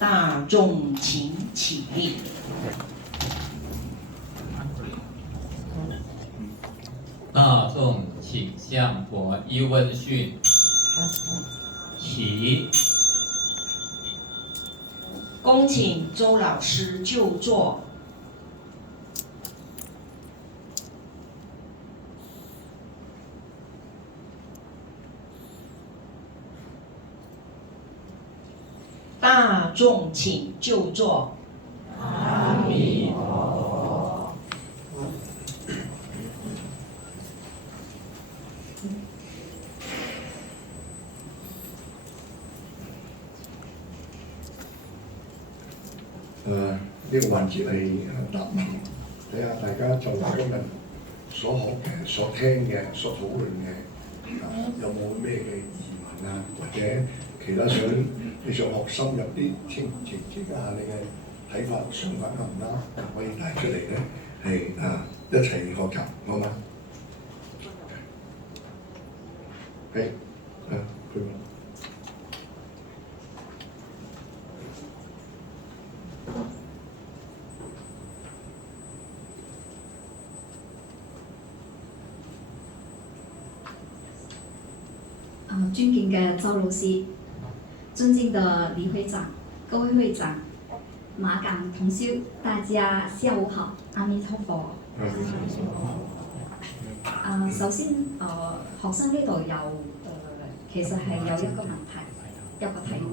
大眾請起立。大众请向佛一问讯。起。恭请周老師就座。大眾請就座。阿彌陀佛。呢個環節係答問，睇下大家就今日所學嘅、所聽嘅、所討論嘅，有冇咩嘅疑問啊，或者其他你想學深入啲，澄清下你嘅睇法、想法啱唔啱，可以帶出嚟咧，係一齊學習，好嗎？係佢問。尊敬嘅周老師，尊敬的李會長，各位會長，馬港同修，大家下午好，阿彌陀佛。首先學生呢度有其實係有一個問題，一個體會，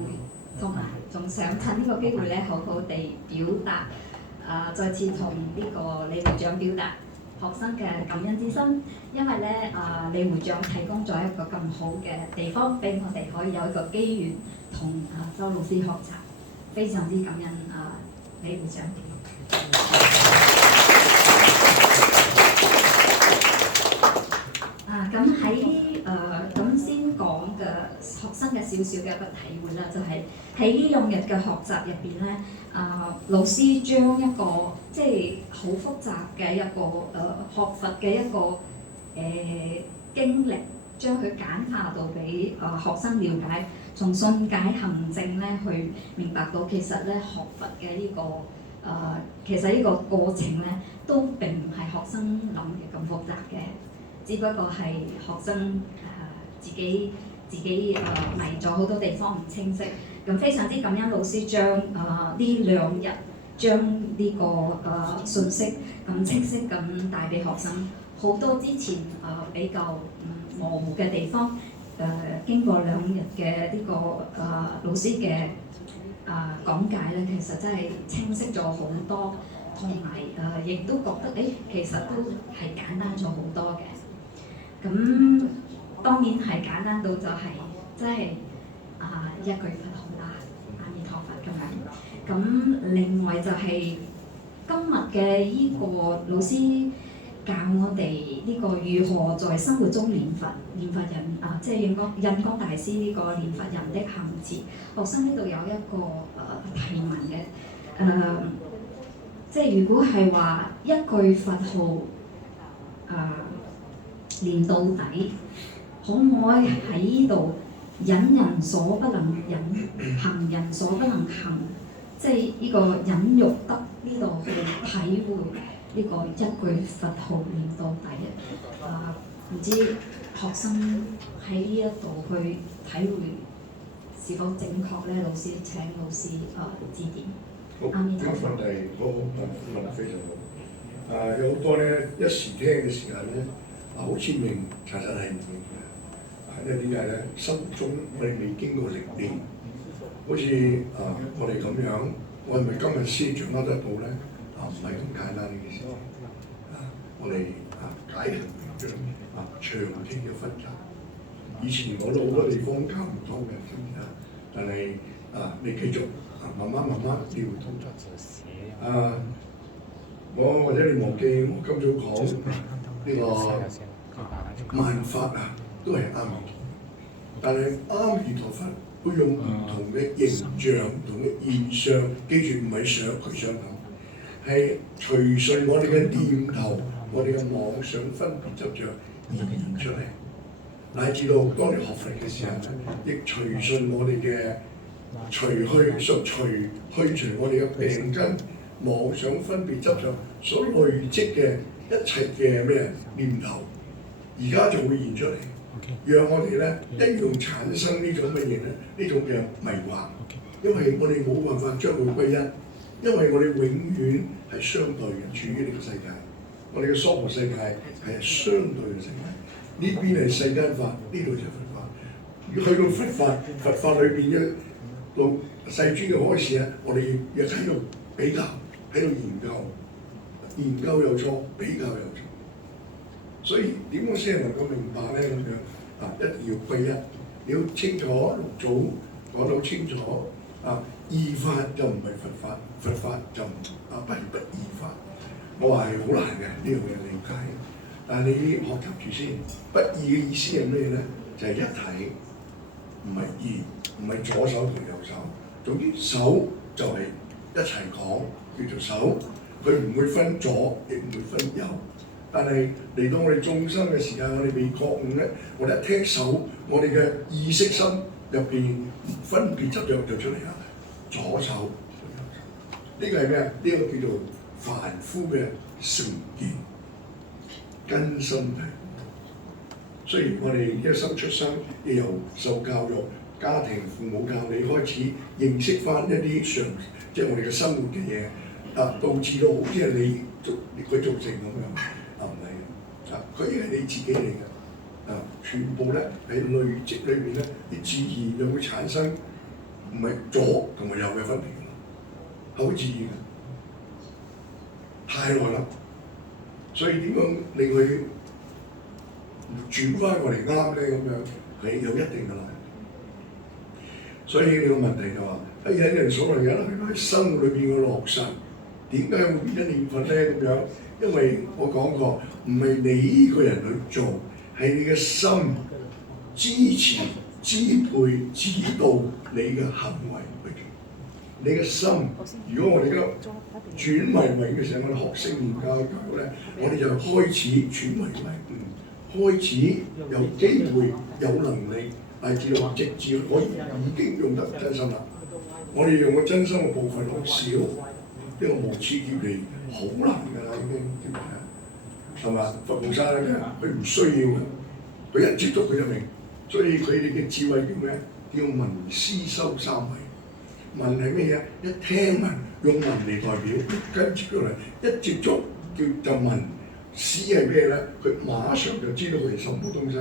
同埋仲想趁呢個機會咧，好好地表達，再次同呢個李會長表達學生嘅感恩之心，因為咧李會長提供咗一個咁好嘅地方，俾我哋可以有一個機緣同周老師學習，非常之感恩李會長。咁喺咁先講嘅學生嘅少少嘅一個體會啦，就係喺呢兩日嘅學習入邊咧，老師將一個即係好複雜嘅一個學佛嘅一個經歷，將佢簡化到俾學生了解，從信解行證咧去明白到其實咧學佛嘅呢個其實呢個過程咧都並唔係學生諗嘅咁複雜嘅。只不過係學生自己迷咗好多地方唔清晰，咁非常之感恩老師將呢兩日將呢個信息咁清晰咁帶俾學生，好多之前比較模糊嘅地方，經過兩日嘅呢個老師嘅講解咧，其實真係清晰咗好多，同埋亦都覺得其實都係簡單咗好多嘅。咁當然係簡單到就係真係一句佛號啦，阿彌陀佛咁樣。咁另外就係今日嘅依個老師教我哋呢個如何在生活中念佛人即係印光大師呢個念佛人的行持。學生呢度有一個提問嘅，即係如果係話一句佛號念到底，可唔可以喺呢度忍人所不能忍，行人所不能行，即係呢個忍辱得呢度去體會呢個一句佛號念到底唔知學生喺呢一度去體會是否正確咧？老師請老師指點。好，呢個問題好好，問得非常好。有好多咧一時聽嘅時間咧。好似明，其實係唔明嘅，因為點解咧？生活中我哋未經過歷練，好似我哋咁樣，我係咪今日先掌握得到咧？唔係咁簡單呢件事。我哋解行明章長期嘅複雜。以前我都好多地方教唔通嘅，知唔知啊？但係你繼續慢慢你會通咗。我或者你忘記我今早講呢個萬法都係阿彌陀佛，但係阿彌陀佛會用唔同嘅形象、唔同嘅現象，記住唔係想佢想咁，係隨順我哋嘅念頭、我哋嘅妄想、分別執着而現出嚟，乃至到當你學佛嘅時候亦隨順我哋嘅除去我哋嘅病根，妄想分別執着所累積嘅一切嘅咩念頭，而家就會現出嚟，讓我哋咧一樣產生呢種乜嘢咧？呢種嘅迷惑，因為我哋冇辦法將佢歸一，因為我哋永遠係相對嘅，處於呢個世界，我哋嘅娑婆世界係相對嘅世界，呢邊係世間法，呢度就係佛法。去到佛法裏邊嘅到世尊嘅開始咧，我哋亦喺度比較，喺度研究有錯，比較有錯。所以點樣先能夠明白咧？咁樣啊，一定要歸一，你要清楚六祖講到清楚啊，異法就唔係佛法，佛法就不異法。我話係好難嘅呢樣嘢理解，但係你學習住先。不異嘅意思係咩咧？就係一體，唔係異，唔係左手同右手。總之手就係一齊講叫做手，佢唔會分左，亦唔會分右。但係嚟到我哋眾生嘅時間，我哋未覺悟咧，我哋一聽手，我哋嘅意識心入邊分別執着就出嚟啦。左手，呢個係咩啊？呢個叫做凡夫嘅成見，根深蒂固。雖然我哋一生出生，亦由受教育，家庭父母教你開始認識翻一啲即係我哋嘅生活嘅嘢，導致到好似係佢造成咁樣。唔係，佢係你自己嚟嘅，全部咧喺累積裏邊咧，你自然就會產生唔係左同埋右嘅分別，好自然嘅，太耐啦。所以點樣令佢轉翻過嚟啱咧？咁樣係有一定嘅難度。所以你個問題就話喺引人所謂嘅喺生活裏邊嘅落實，點解會變咗念佛咧？咁樣？因為我講過，唔係你呢個人去做，係你嘅心支持、支配、指導你嘅行為去做。你嘅心，如果我哋而家轉為嘅時候，我哋學聖言教育咧，我哋就開始轉為開始有機會、有能力，乃至到直至可以已經用得真心啦。我哋用個真心嘅部分好少，呢個無始劫嚟。好難㗎啦，已經知唔知啊？係嘛？佛菩薩咧，佢唔需要嘅，佢一接觸佢就明，所以佢哋嘅智慧叫咩？叫聞思修三昧。聞係咩嘢？一聽聞用聞嚟代表，跟住過嚟一接觸就聞。思係咩咧？佢馬上就知道佢係什麼東西，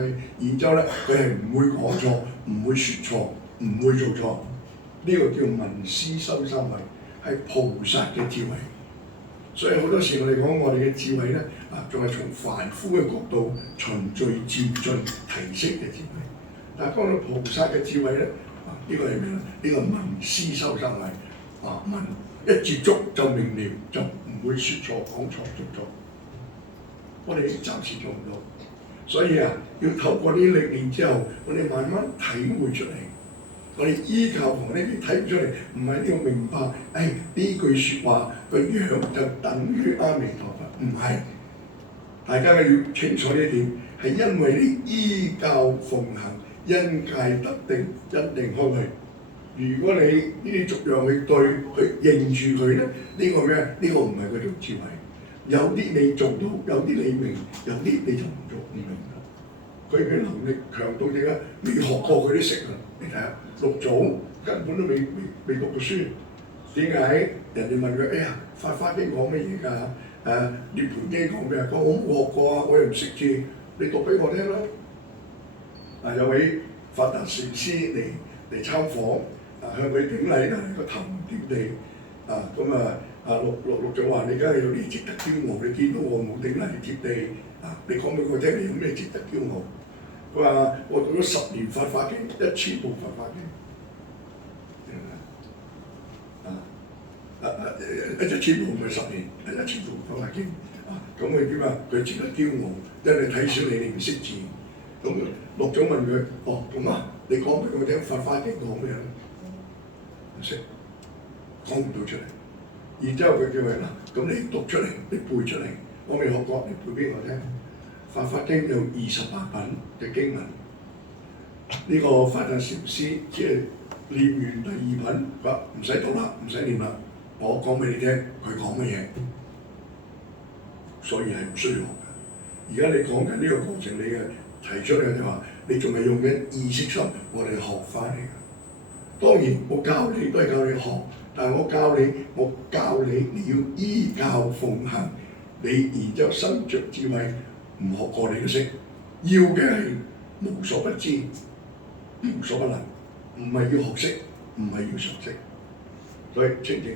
然之後咧佢係唔會講錯，唔會説錯，唔會做錯。呢個叫聞思修三昧，係菩薩嘅智慧。所以好多時我哋講我哋嘅智慧咧，仲係從凡夫嘅角度循序漸進提升嘅智慧。但係講到菩薩嘅智慧咧，呢個係咩咧？呢個聞思修三昧，聞一接觸就明了，就唔會説錯、講錯、做錯。我哋暫時做唔到，所以要透過呢啲歷練之後，我哋慢慢體會出嚟。我哋依靠同呢啲睇唔出嚟，唔係要明白，呢句説話個樣就等於阿彌陀佛，唔係。大家要清楚呢一點，係因為啲依教奉行，因戒得定，一定開慧。如果你呢啲逐樣去對，去認住佢咧，呢個咩？呢個唔係嗰種智慧。有啲你做到，有啲你明，有啲你就唔做唔明。佢嘅能力強到點解？未學過佢都識啊！你睇下，六祖根本都未讀過書，點解人哋問佢？哎呀，《法華經》講乜嘢㗎？《涅槃經》講咩啊？講我冇學過啊，我又唔識字，你讀俾我聽啦！有位法達禪師嚟參訪，向佢頂禮啦，個頭點地六祖話：你梗係有啲值得驕傲，你見到我冇頂禮貼地你講俾我聽，你有咩值得驕傲？佢話：我讀咗10年《法華經》，1000部《法華經》1000部唔係10年，1000部《法華經》咁佢點啊？佢值得驕傲，因為睇小你唔識字。咁六祖問佢：咁你講俾我聽，《法華經》講咩咧？唔識，講唔到出嚟。然之後佢叫佢咁你讀出嚟，你背出嚟。我未學過，你背俾我聽。《法華經》有28品嘅經文，呢個法達禪師即係念完第二品，佢話唔使讀啦，唔使念啦，我講俾你聽佢講乜嘢，所以係唔需要學嘅。而家你講緊呢個過程，你嘅提出嘅就話，你仲係用緊意識心，我哋學翻嚟嘅。當然我教你都係教你學，但係我教你，你要依教奉行，你然之後生着智慧，唔學過你都識。要嘅係無所不知、無所不能，唔係要學識，唔係要常識。所以清楚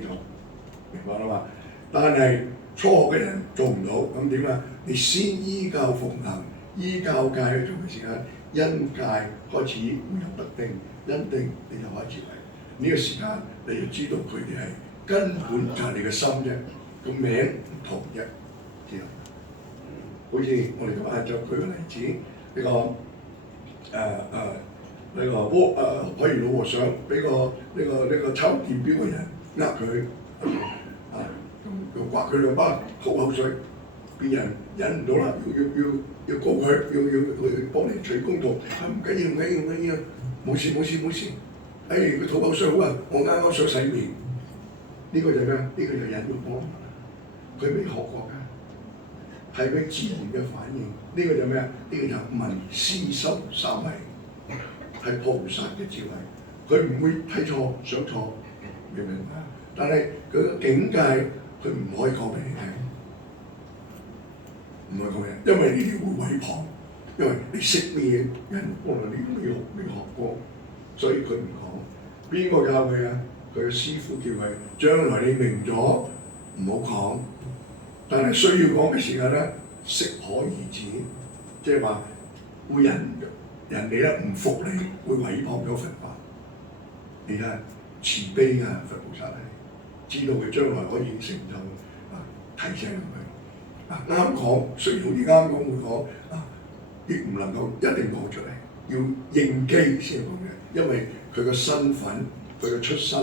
明白啦嘛？但係初學嘅人做唔到，咁點啊？你先依教奉行，依教戒去做嘅時間，因戒開始會有得定，因定你就開始嚟。呢個時間你要知道佢哋係根本就係你嘅心啫，個名唔同啫。知道？好似我哋今日就舉個例子，呢個可以老和尚俾個抽電錶嘅人佢又刮佢兩巴吐口水，別人忍唔到啦，要告佢，要幫你取公道，唔緊要，冇事。佢吐口水好啊，我啱啱想洗面，呢個就係咩？呢個就係忍辱波，佢未學過㗎，係佢自然嘅反應。呢個就咩啊？呢個就聞思修三昧，係菩薩嘅智慧，佢唔會睇錯想錯，明唔明啊？但係佢嘅境界，佢唔可以講俾你聽，唔可以講嘅，因為呢啲會毀謗，因為你識咩人幫你未學過，所以佢唔講。邊個教佢啊？佢嘅師傅叫佢，將來你明咗唔好講，但係需要講嘅時間咧，適可而止，即係話會人哋咧唔服你，會毀謗咗佛法。你睇慈悲啊，佛菩薩係知道佢將來可以成就提醒佢啱講，雖然好似啱講會講亦唔能夠一定講出嚟，要應機先講嘅，因為佢個身份、佢個出身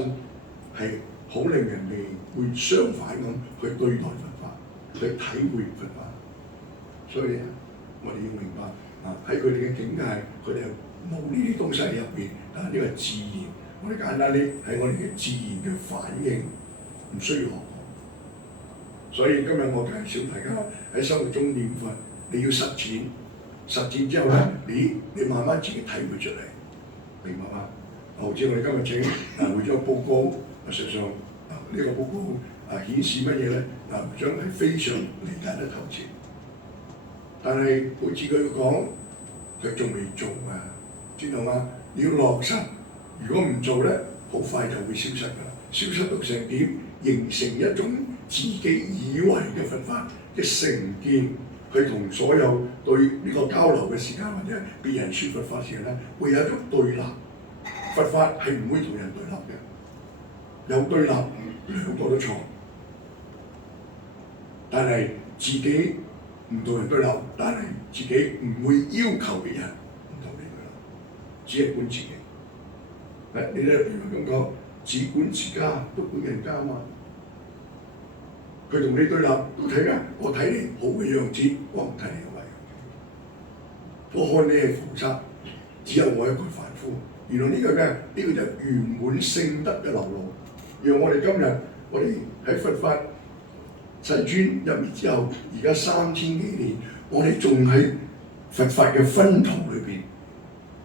係好令人哋會相反咁去對待佛法，去體會佛法。所以我哋要明白喺佢哋嘅境界，佢哋冇呢啲東西入邊，但係呢個係自然。我哋簡單啲係我哋嘅自然嘅反應，唔需要學。所以今日我介紹大家喺生活中念佛，你要實踐，實踐之後咧，你慢慢自己體會出嚟，明白嗎？好似我哋今日請會長報告，實際上呢個報告顯示乜嘢咧？會長係非常理解得透徹，但係好似佢講，佢仲未做啊，知道嗎？要落實，如果唔做咧，好快就會消失㗎啦。消失到成點？形成一種自己以為嘅佛法嘅成見，佢同所有對呢個交流嘅時間或者別人説佛法時咧，會有一種對立。佛法係唔會同人對立嘅，有對立兩個都錯。但係自己唔同人對立，但係自己唔會要求別人唔同你對立，只係管自己。你咧譬如咁講，只管自家不管人家嘛。佢同你對立都睇啊！我睇你好嘅樣子，我唔睇你嘅壞樣子。我看你係菩薩，只有我一個凡夫。原來呢個咩？呢個就係圓滿聖德嘅流露。讓我哋今日，我哋喺佛法世尊入滅之後，而家3000幾年，我哋仲喺佛法嘅熏陶裏邊。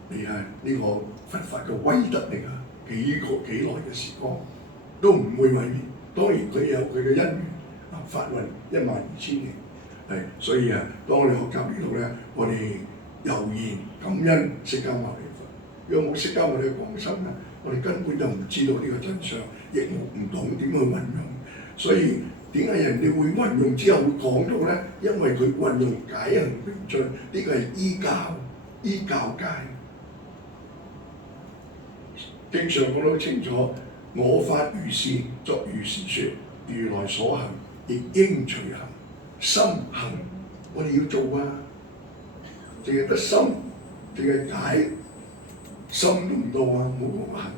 你係呢個佛法嘅威德嚟㗎，幾耐嘅時光都唔會毀滅。當然佢有佢嘅因緣。法運12000年，所以當我哋學習呢度咧，我哋悠然感恩釋迦牟尼佛。如果冇釋迦牟尼嘅廣深咧，我哋根本就唔知道呢個真相，亦唔懂點去運用。所以點解人哋會運用之後會講到咧？因為佢運用解行並進，呢個係依教戒。經上講得清楚，我法如是，作如是說，如來所行。亦應隨行，心行，我哋要做啊！淨係得心，淨係解，心都唔到啊！冇講行，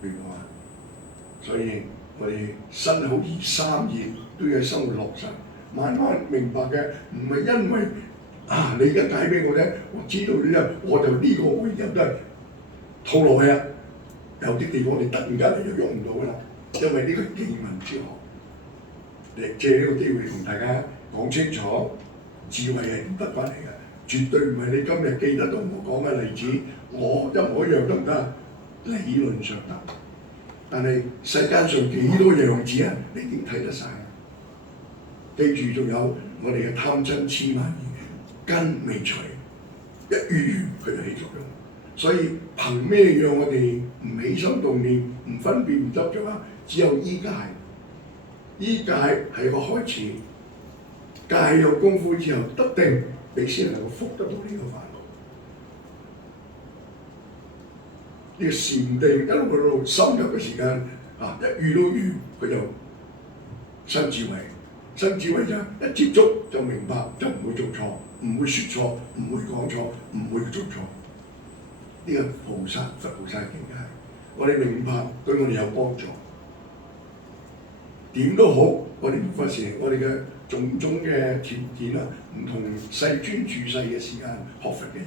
明白嘛？所以我哋身口意三業都要喺生活落實，慢慢明白嘅，唔係因為你而家解俾我咧，我知道你咧，我就呢個我而家都係套落去啊！有啲地方你突然間你就喐唔到㗎啦，因為呢個記文之學。嚟借呢個機會同大家講清楚，智慧係點得翻嚟嘅，絕對唔係你今日記得到我講嘅例子，我一模一樣得唔得？理論上得，但係世間上幾多樣子啊？你點睇得晒啊？記住，仲有我哋嘅貪嗔痴慢疑，根未除，一遇佢就起作用。所以憑咩讓我哋唔起心動念、唔分辨、唔執着啊？只有依戒。依戒係個開始，戒有功夫之後得定，你先能夠復得到呢個煩惱。呢個禪定一路深入嘅時間啊，一遇到緣佢就生智慧，生智慧就一接觸就明白，就唔會做錯，唔會説錯，唔會講錯，唔會做錯。呢個菩薩佛菩薩境界，我哋明白對我哋有幫助。點都好，我哋唔忽視我哋嘅種種嘅條件啊，唔同世尊住世嘅時間學佛嘅人，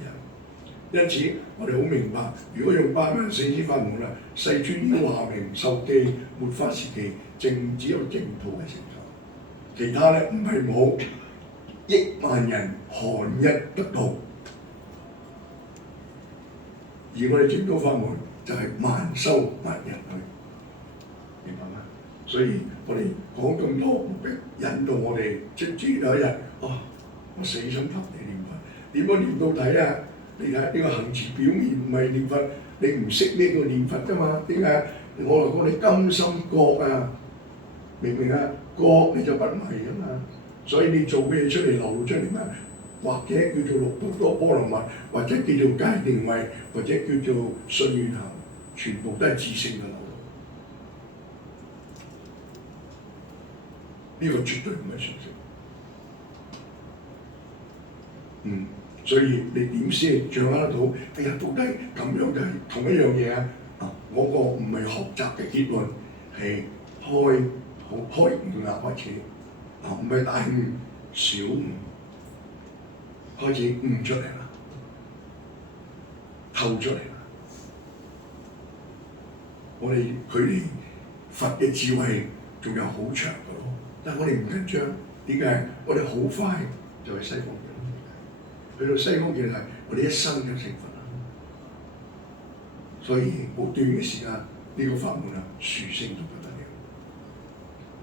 因此我哋好明白，如果用84000法門啦，世尊已經話明受記末法時期，淨只有淨土嘅成就，其他咧唔係冇，億萬人寒一得道，而我哋淨土法門就係萬修萬人去，明白嗎？所以我哋講咁多目的，引導我哋即有一日，我死心塌地念佛，點樣念到底啊？你睇呢個行持表面唔係念佛，你唔識呢個念佛㗎嘛？點解？我話講你甘心覺啊，明唔明啊？覺你就不迷㗎嘛。所以你做嘅嘢出嚟流露出嚟咩？或者叫做六度多波羅蜜，或者叫做戒定慧，或者叫做信願行，全部都係自性嘅流露。呢個絕對唔係常識。所以你點先掌握得到？哎呀，到底咁樣就係同一樣嘢啊！我個唔係學習嘅結論，係開悟啦開始，唔係大悟小悟，開始悟出嚟啦，透出嚟啦。我哋距離佛嘅智慧仲有好長嘅路，但係我哋唔緊張，點解？我哋好快就去西方極樂世界，去到西方極樂世界，我哋一生就成佛啦。所以好短嘅時間，呢個法門啊，殊勝到不得了。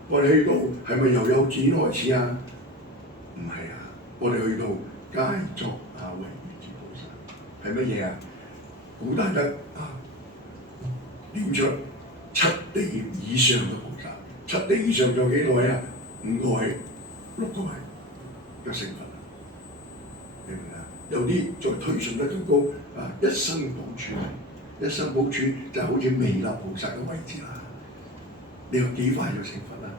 我哋去到係咪由幼稚園開始啊？唔係啊，我哋去到皆作唯願之菩薩，係乜嘢啊？古大德點出7地以上嘅菩薩，7地以上仲有幾代啊？5代、6代就成佛啦，明唔明啊？有啲再推進得更高一生補處，一生補處就好似彌勒菩薩嘅位置啦。你話幾快就成佛啦？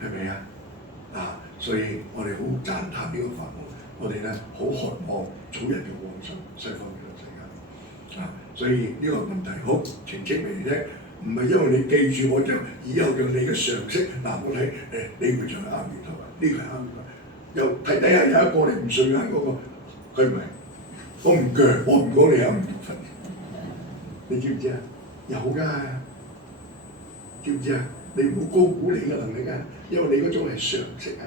係咪啊？所以我哋好讚歎呢個法門，我哋咧好渴望早日嘅往生西方極樂世界。所以呢個問題好澄清俾你聽，唔係因為你記住我就以後就你嘅常識。我睇你會就係啱嘅，呢個係啱嘅。又睇底下有一個你唔順眼嗰個，佢唔係，我唔鋸，我唔講你啱唔佛。你知唔知啊？有㗎，知唔知啊？你唔好高估你嘅能力啊，因為你嗰種係常識啊。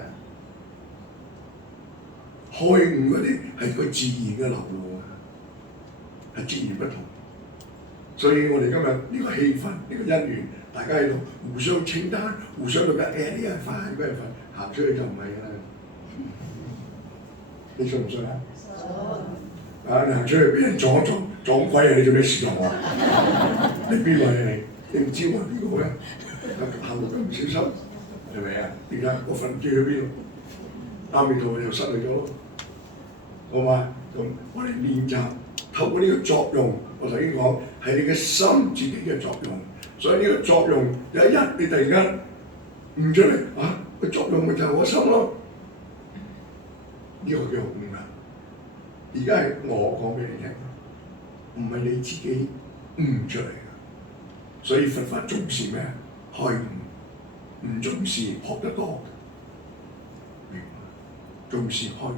開悟嗰啲係佢自然嘅流露啊，係自然不同。所以我哋今日呢個氣氛、呢個因緣，大家喺度互相稱讚、互相覺得呢人快，嗰人快，行出去就唔係啦。你信唔信啊？信。你行出去俾人撞鬼啊！你做咩事撞我？你邊個啊你？你唔知我係邊個嘅？行路咁唔小心，係咪啊？點解我瞓唔知去邊度？阿彌陀佛就失去咗咯。好嘛？咁我哋練習透過呢個作用，我頭先講係你嘅心自己嘅作用，所以呢個作用有一日你突然間悟出嚟個作用咪就係我心咯。呢個叫悟啊！而家係我講俾你聽，唔係你自己悟出嚟嘅。所以佛法重視咩？開悟，唔重視學得多。重視開悟，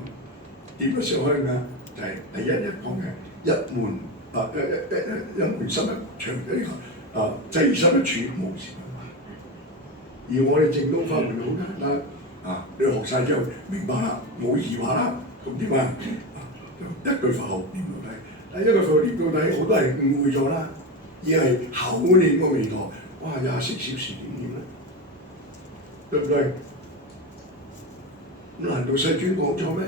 點樣先開悟啊？就係第一日講嘅一門一門心一長嘅呢個濟心一處無時不晚。而我哋正東方面好簡單你學晒之後明白啦，冇疑惑啦，咁點啊？一句佛號念到底，但一句佛號念到底，好多人誤會咗啦，而係口念個彌陀，哇24小時點念咧？對唔對？咁難道世尊講錯咩？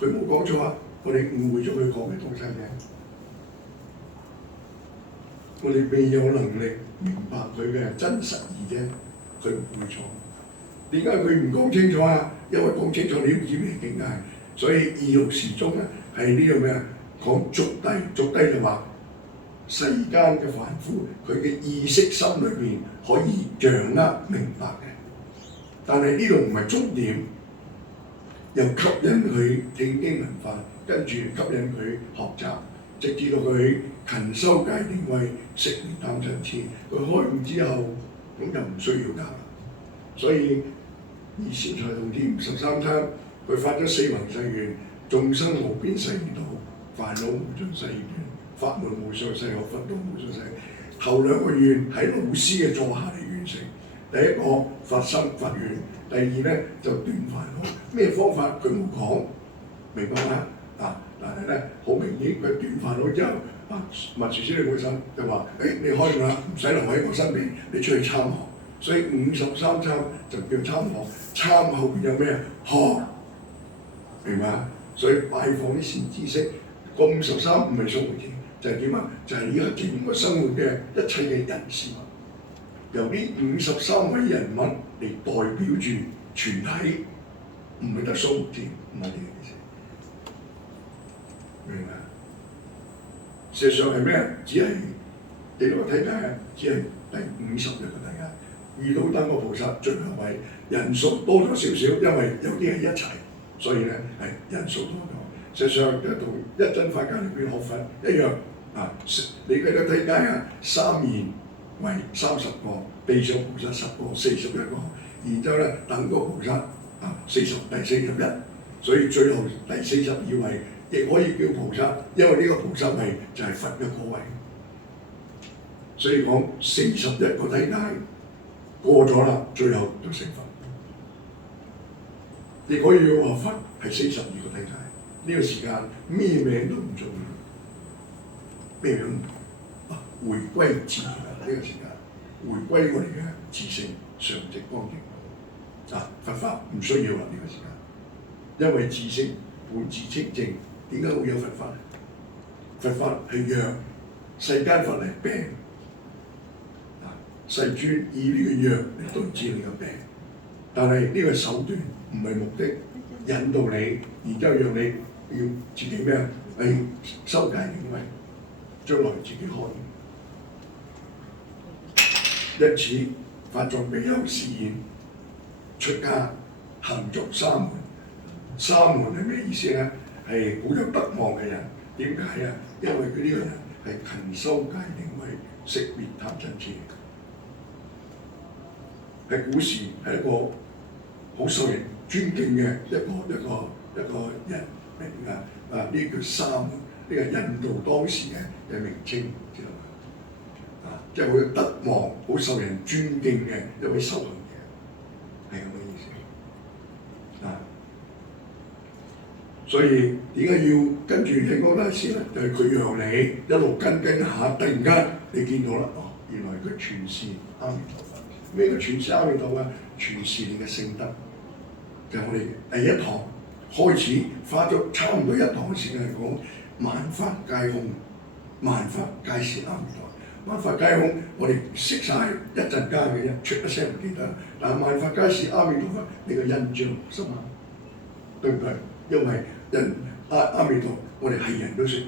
佢冇講錯啊！我哋誤會咗佢講嘅東西嘅，我哋未有能力明白佢嘅真實意啫，佢唔會錯。點解佢唔講清楚啊？因為講清楚你都唔知咩境界，所以二六時中咧係呢個咩啊？講逐低就話世間嘅凡夫佢嘅意識心裏邊可以掌握明白嘅，但係呢度唔係終點，又吸引佢聽經聞法，跟住吸引佢學習，直至到佢勤修戒定慧，息滅貪嗔癡，佢開悟之後咁就唔需要教啦。所以以前財同天53參，佢發咗4弘誓願：眾生無邊誓願度，煩惱無盡誓願斷，法門無上誓學，佛道無上誓。頭2個願喺老師嘅座下嚟完成。第一個發心發願，第二咧就斷煩惱。咩方法佢冇講，明白嗎？但係咧好明顯，佢斷煩惱之後，密住師利會心就話：你開悟啦，唔使留喺我身邊，你出去參學。所以53參就叫參學，參後邊有咩學？明白？所以拜訪啲善知識，個53唔係數目字，就係點啊？就係而家整個生活嘅一切嘅人事物，由呢53位人物嚟代表住全體，唔係得數目字，唔係呢件事，明白？事實上係咩？只係幾多個體界啊？只係第51個體界。遇到燈個菩薩最後位人數多咗少少，因為有啲係一齊，所以咧係人數多咗。實際上就同一真法界裏邊學佛一樣你嘅個體界三面為30個，地上菩薩10個，41個，然之後咧等個菩薩第41，所以最後第42位亦可以叫菩薩，因為呢個菩薩位就係佛嘅果位，所以講41個體界。過咗啦，最後就成佛。亦可以話佛係42個體界。呢個時間咩名都唔重要，咩名回歸自然呢個時間，回歸我哋嘅自性常寂光境。佛法唔需要啦呢個時間，因為自性本自清淨，點解會有佛法？佛法係藥，世間法係病。世尊以呢個藥嚟對治你個病，但係呢個手段唔係目的，引導你，然之後讓你要自己咩啊？修戒定慧，將來自己開悟。因此法藏比丘示現出家行足3門。3門係咩意思咧？係好有德望嘅人。點解啊？因為佢呢個人係勤修戒定慧，息滅貪嗔癡。喺古時係一個好受人尊敬嘅一個人明啊！呢叫3門，呢個印度當時嘅名稱，知道嘛？即係好有德望、好受人尊敬嘅一位修行者，係咁嘅意思。所以點解要跟住聽光大師咧？就係佢讓你一路跟下，突然間你見到啦，原來佢傳示阿彌陀佛。咩叫傳示阿彌陀佛？傳示你嘅聖德。就係我哋第一堂開始花咗差唔多1堂嘅時間嚟講萬法皆空，萬法皆是阿彌陀佛。萬法皆空，我哋識晒一陣間嘅啫，出一聲唔記得。但係萬法皆是阿彌陀佛，你個印象深刻，對唔對？因為阿彌陀，我哋係人都識，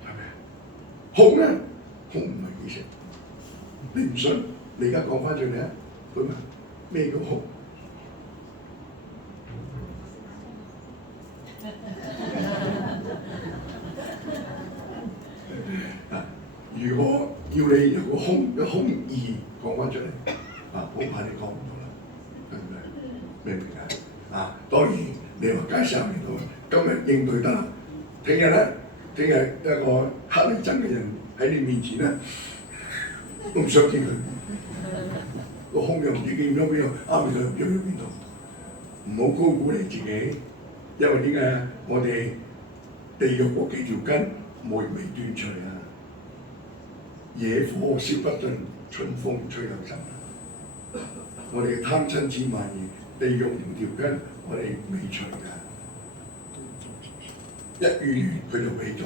係咪？空咧，空唔係幾識。你唔信？你而家講翻出嚟啊！佢問咩叫空？如果要你有個空嘅空義講翻出嚟，恐怕你講唔到啦，係咪？明唔明啊？當然你話解釋阿彌陀佛，今日應對得啦，聽日咧聽日一個黑你憎嘅人喺你面前咧，都唔想見佢，個胸又唔知見咗邊度，啱面就入咗邊度。唔好高估你自己，因為點解我哋地獄嗰幾條筋未斷除啊！野火燒不盡，春風吹又生。我哋貪嗔痴慢疑，地獄五條筋我哋未除㗎，一遇完佢就起作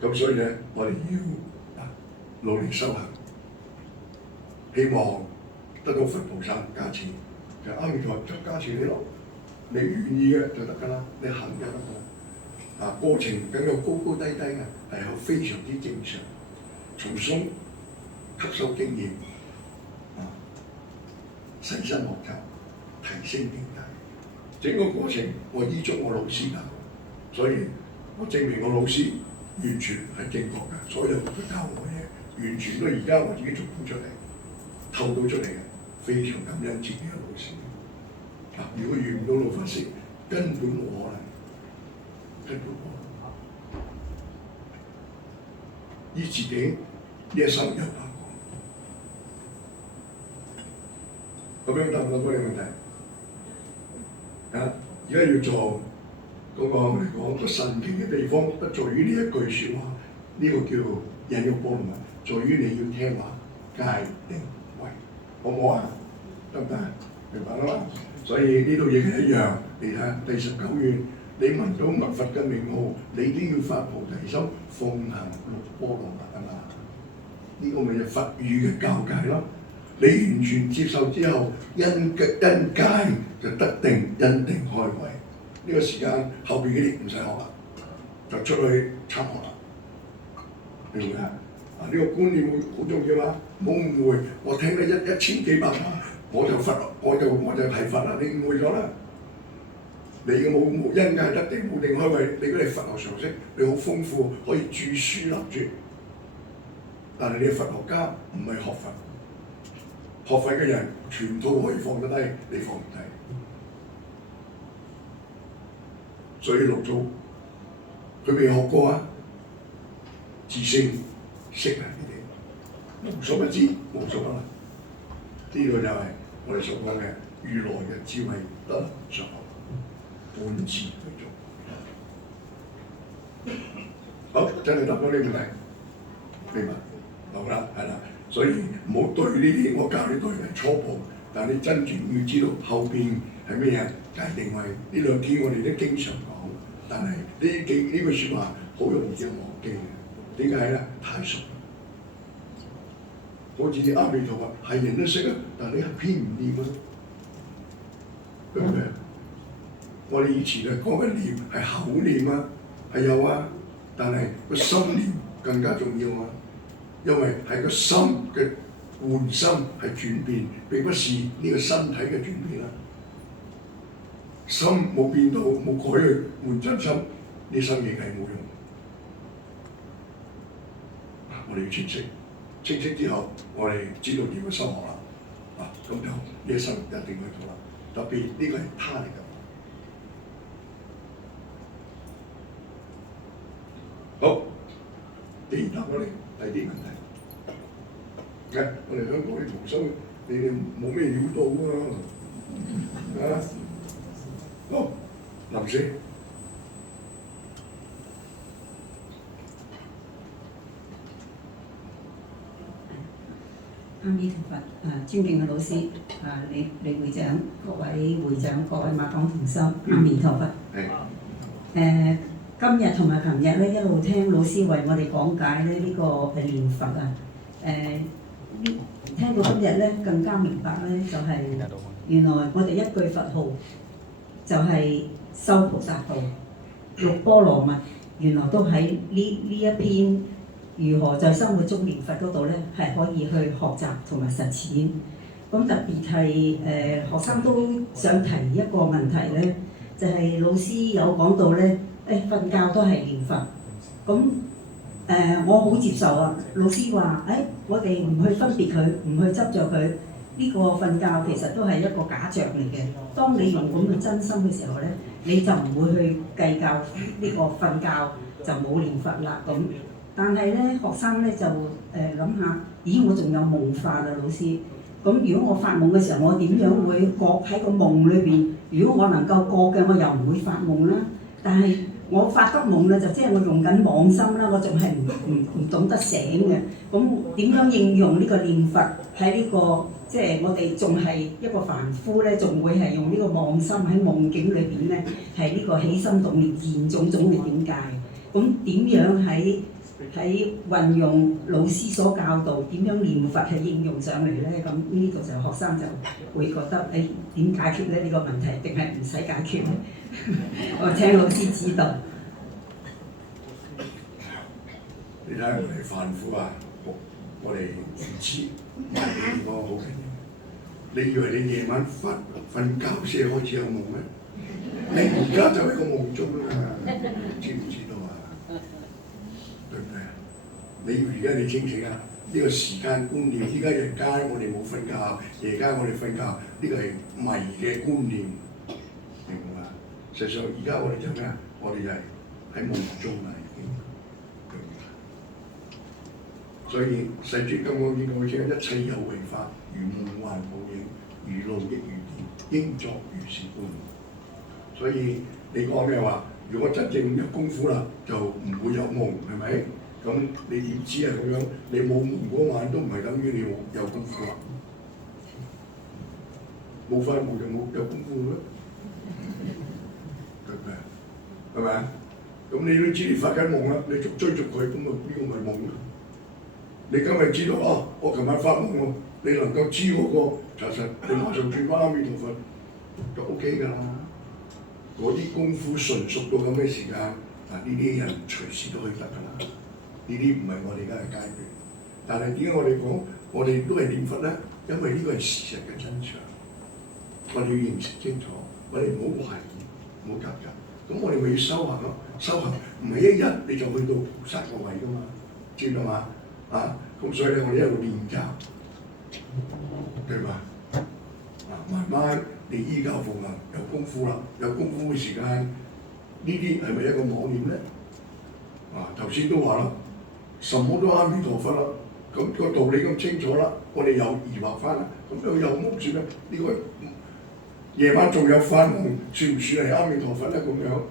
用。咁所以咧，我哋要努力修行，希望得到佛菩薩加持，就阿彌陀佛加持你咯。你願意嘅就得㗎啦，你行就得㗎啦。過程梗有高高低低嘅，係有非常之正常。從中吸收經驗，細心學習，提升境界。整個過程我依足我老師教，所以我證明我老師完全係正確嘅，所有佢教我嘅嘢，完全都而家我自己做到出嚟，透到出嚟嘅，非常感恩自己嘅老師。如果遇唔到老法師，根本冇可能，根本冇可能。依自己呢一生有辦法。咁樣答唔答到你問題？而家要做嗰個我哋講個神奇嘅地方，不在於呢一句説話，呢、這個叫引欲波羅蜜，在於你要聽話戒定慧，好唔好啊？得唔得？明白啦嘛？所以呢度亦係一樣，你睇下第19願，你聞到密佛嘅名號，你都要發菩提心，奉行六波羅蜜啊嘛。呢、這個咪就佛語嘅教戒咯。你完全接受之後，因戒就得定，因定開慧。呢、這個時間後邊嗰啲唔使學啦，就出去參學啦。明唔明啊？呢個觀念好重要啊！冇誤會，我聽得一千幾百話，我就佛，我就係佛啦。你誤會咗啦。你嘅冇因戒得定，冇定開慧，你嗰啲佛學常識你好豐富，可以著書立説。但係你佛學家唔係學佛。學佛嘅人全套可以放得低，你放唔低。所以六祖佢未學過啊，自性識啊呢啲，無所不知，無所不能。呢個就係我哋所講嘅如來嘅智慧得上學，本自具足。好，真係答到呢個問題，明白？好啦，係啦。所以唔好對呢啲，我教你對係初步，但係你真正要知道後邊係咩嘢戒定慧。呢兩天我哋都經常講，但係呢句説話好容易就忘記嘅。點解咧？太熟。好似啲阿彌陀佛係人都識啊，但係你係偏唔掂啊，對唔對？我哋以前係講緊念係口念啊，係有啊，但係個心念更加重要啊。因為係個心嘅換心係轉變，並不是呢個身體嘅轉變啦。心冇變到，冇改去換真心，呢生嘢係冇用。我哋要清晰，清晰之後，我哋知道點樣修學啦。咁就呢一生一定去做啦。特別呢個係他嚟嘅。好，既然答咗你。第啲問題，我哋香港啲同修，你哋冇咩料到啊！好，林師，阿彌陀佛，尊敬嘅老師，李會長，各位會長，各位馬港同修，阿彌陀佛。今日同埋琴日咧，一路聽老師為我哋講解咧呢個念佛啊，聽到今日咧更加明白咧，就係原來我哋一句佛號就係修菩薩道，六波羅蜜原來都喺呢一篇如何在生活中念佛嗰度咧，係可以去學習同埋實踐。咁特別係學生都想提一個問題咧，就係老師有講到咧。瞓覺都係念佛，咁我好接受啊！老師話：我哋唔去分別佢，唔去執着佢，呢個瞓覺其實都係一個假象嚟嘅。當你用咁嘅真心嘅時候咧，你就唔會去計較呢個瞓覺就冇念佛啦咁。但係咧，學生咧就諗下，咦，我仲有夢法啊，老師。咁如果我發夢嘅時候，我點樣會覺喺個夢裏邊？如果我能夠覺嘅，我又唔會發夢啦。但係我發得夢咧，就即係我用緊妄心啦，我仲係唔懂得醒嘅。咁點樣應用呢個念佛喺呢個即係我哋仲係一個凡夫咧，仲會係用呢個妄心喺夢境裏邊咧，係呢個起心動念現種種嘅境界。咁點樣喺運用老師所教導點樣念佛係應用上嚟咧？咁呢個就學生就會覺得誒點解決咧呢個問題，定係唔使解決咧？我請老師指導。你睇下我哋凡夫啊，我哋唔知呢個好緊要。你以為你夜晚瞓覺先開始有夢咩？你而家就喺個夢中啦，知唔知道啊？對唔對啊？你而家你清醒啊？呢個時間觀念，依家人間我哋冇瞓覺，夜間我哋瞓覺，呢個係迷嘅觀念，明唔明啊？實際上而家我哋就咩啊？我哋就係喺夢中啦，已經。所以世尊金剛經講清，一切有為法，如夢幻泡影，如露亦如電，應作如是觀。所以你講咩話？如果真正有功夫啦，就唔會有夢，係咪？咁你點知啊？咁樣你冇夢嗰晚都唔係等於你有功夫啦。冇發夢就冇有功夫咩？係咪啊？咁你都知你發緊夢啦，你仲追逐佢，咁啊呢個咪夢咯？你今日知道啊，我琴晚發夢喎，你能夠知嗰個查實，你馬上轉翻阿彌陀佛就 OK 㗎啦。嗰啲功夫純熟到咁嘅時間，呢啲人隨時都可以得㗎啦。呢啲唔係我哋而家嘅階段，但係點解我哋講我哋都係念佛咧？因為呢個係事實嘅真相，我哋要認識清楚，我哋唔好懷疑，唔好夾雜。咁我哋咪要修行咯，修行唔係一日你就去到菩薩個位㗎嘛，知道嘛？咁所以咧，我哋一路練習，對嘛？慢慢你依教奉行，有功夫啦，有功夫嘅時間，呢啲係咪一個妄念咧？頭先都話啦，什麼都阿彌陀佛啦，咁個道理咁清楚啦，我哋又疑惑翻啦，咁又夢算咩？呢個夜晚仲有發夢，算唔算係阿彌陀佛咧？咁樣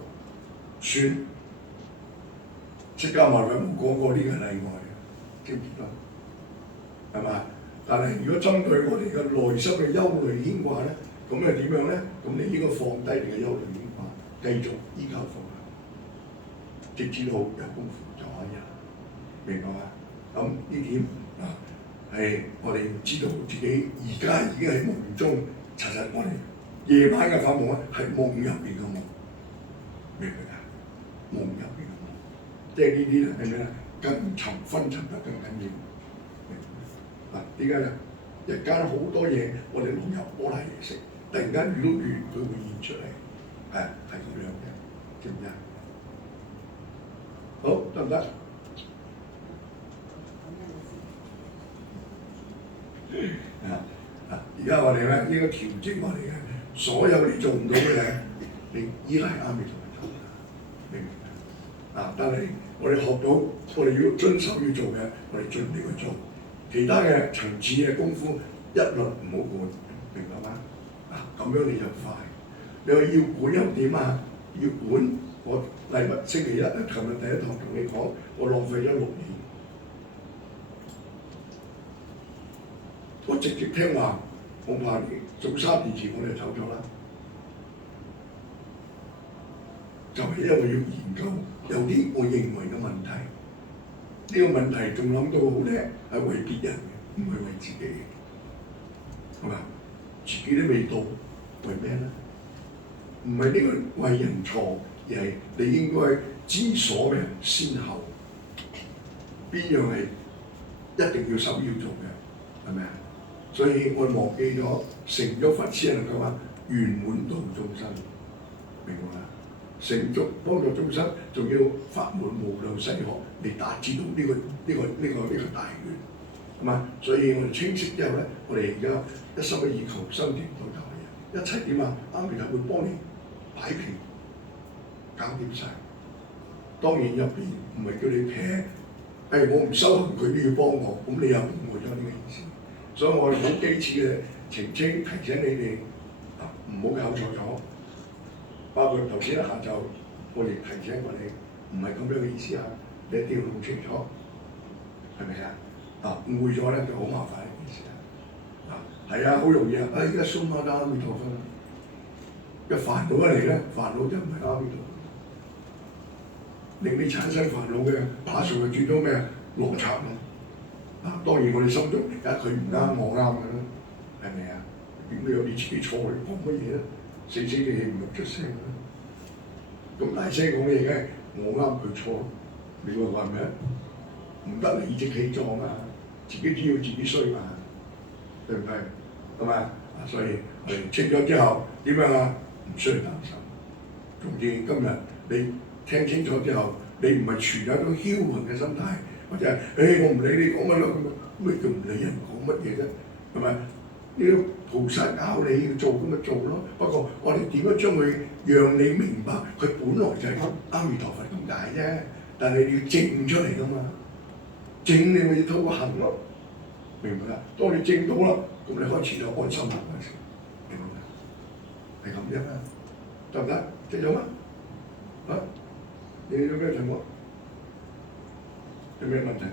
算，釋迦牟尼冇講過呢個例外。知唔知道？係嘛？但係如果針對我哋嘅內心嘅憂慮牽掛咧，咁又點樣咧？咁你應該放低你嘅憂慮牽掛，繼續依靠奉行，直至到有功夫就可以啦。明白嘛？咁呢點係我哋知道自己而家已經喺夢中，其實我哋夜晚嘅發夢咧係夢入邊嘅夢，明唔明啊？夢入邊嘅夢，即係呢啲係咩咧？更沉分沉得更緊要。點解咧？日間好多嘢，我哋落入波嚟食，突然間遇到緣，佢會現出嚟，係咁樣嘅，知唔知啊？好，得唔得？而家我哋咧應該調整我哋嘅，所有你做唔到嘅嘢，你依賴阿彌陀佛，明唔明啊？但係我哋學到，我哋要遵守要做嘅，我哋盡力去做。其他嘅層次嘅功夫一律唔好管，明白嗎？咁樣你就快。你話要管又點啊？要管，我禮拜星期一啊，琴日第一堂同你講，我浪費咗6年，我直接聽話，我怕你早3年前我哋就走咗啦，就係因為要研究有啲我認為嘅問題。呢個問題仲諗到好叻，係為別人嘅，唔係為自己嘅，係嘛？自己都未到，為咩咧？唔係呢個為人錯，而係你應該知所嘅先後，邊樣係一定要首要做嘅，係咪啊？所以我忘記咗成咗佛先能夠話圓滿度眾生，明唔明啊？成咗幫助眾生，仲要法門無量細學嚟達至到呢個大願，係嘛？所以我哋清晰之後咧，我哋而家一心一意求生淨土教嘅人，一切點啊？阿彌陀會幫你擺平，搞掂晒。當然入邊唔係叫你撇，我唔修行，佢都要幫我，咁你又誤會咗呢個意思。所以我哋好基礎嘅澄清提醒你哋唔好搞錯咗。包括頭先下晝我哋提醒過你，唔係咁樣嘅意思啊！你一定要弄清楚，係咪啊？誤會咗咧就好麻煩一件事啊！係啊，好容易啊！依家鬆下阿彌陀佛啦，一煩惱一嚟咧，煩惱就唔係阿彌陀佛。令你產生煩惱嘅，馬上就轉到咩啊？邏輯咯。當然我哋心中而家佢唔啱，我啱嘅啦，係咪啊？點會有你自己錯？你講乜嘢咧？死死地氣唔出聲啦。咁大聲講嘢嘅，我啱佢錯，你話係咪啊？唔得理直氣壯啊！自己知道自己衰嘛，對唔對？係嘛？所以我哋清咗之後點樣啊？唔需要擔心。總之今日你聽清楚之後，你唔係存有一種僥倖嘅心態，或者係我唔理你講乜啦，咁咩叫唔理人講乜嘢啫？係咪？呢個菩薩教你要做咁咪做咯。不過我哋點樣將佢讓你明白，佢本來就係阿彌陀佛咁解啫。但係你要證出嚟噶嘛，證你咪要透過行咯，明唔明啊？當你證到啦，咁你開始就安心行嗰時，明唔明啊？係咁啫嘛，得唔得？證咗嗎？啊？你有咩情況？有咩問題？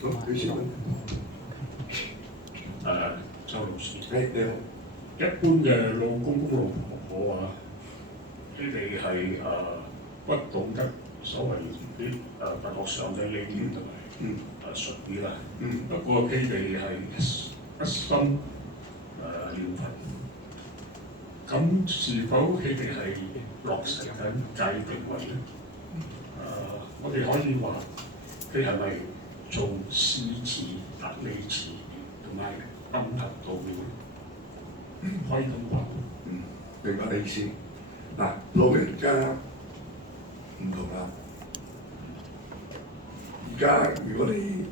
好，你先問。周老師，你好。一般嘅老公公老婆婆啊，你哋係不懂得所謂啲佛學上嘅理念同埋術語啦。不過佢哋係一心念佛，咁是否佢哋係落實緊戒定慧咧？我哋可以話佢係咪做詩詞、達理詞同埋暗合道廟？可以咁講。明白你意思。嗱，老人家唔同啦。而家如果你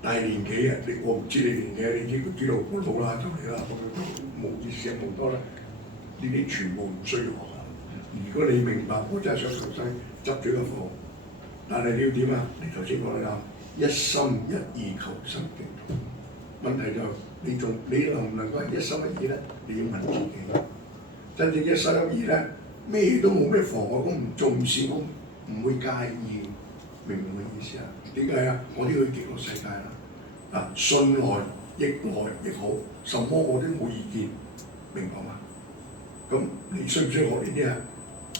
大年紀啊，我唔知你年紀，你知道我老啦就嚟啦，冇意思冇多啦。呢啲全部唔需要學啊。如果你明白，我真係想求生，執咗個課，但係你要點啊？你頭先講啦，一心一意求生淨土。問題就你能唔能夠係一心一意咧？你要問自己。真正一心一意咧，咩都冇咩妨礙，我唔重視，我唔會介意，明唔明我意思啊？點解啊？我都要極樂世界啦。信來逆來亦好，什麼我都冇意見，明白嘛？咁你需唔需要學呢啲啊？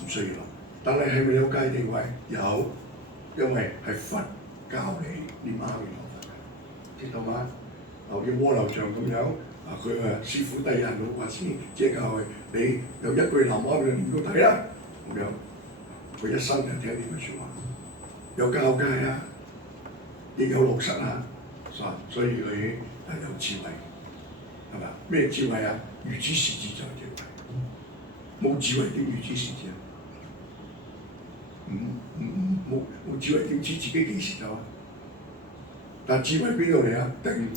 唔需要啦。但係係咪有戒定慧？有，因為係佛教你念阿彌陀佛，知道嗎？好似鍋樓像咁樣，佢師傅第日老話師，即係教你有一句南無阿彌陀佛念到底啦，咁樣佢一生就聽呢句説話，有教戒啊，亦有落實啊，所以佢係有智慧，係嘛？咩智慧啊？如此是智就係智慧，冇智慧點如此是智啊？冇智慧點知自己幾時走啊？但智慧邊度嚟啊？定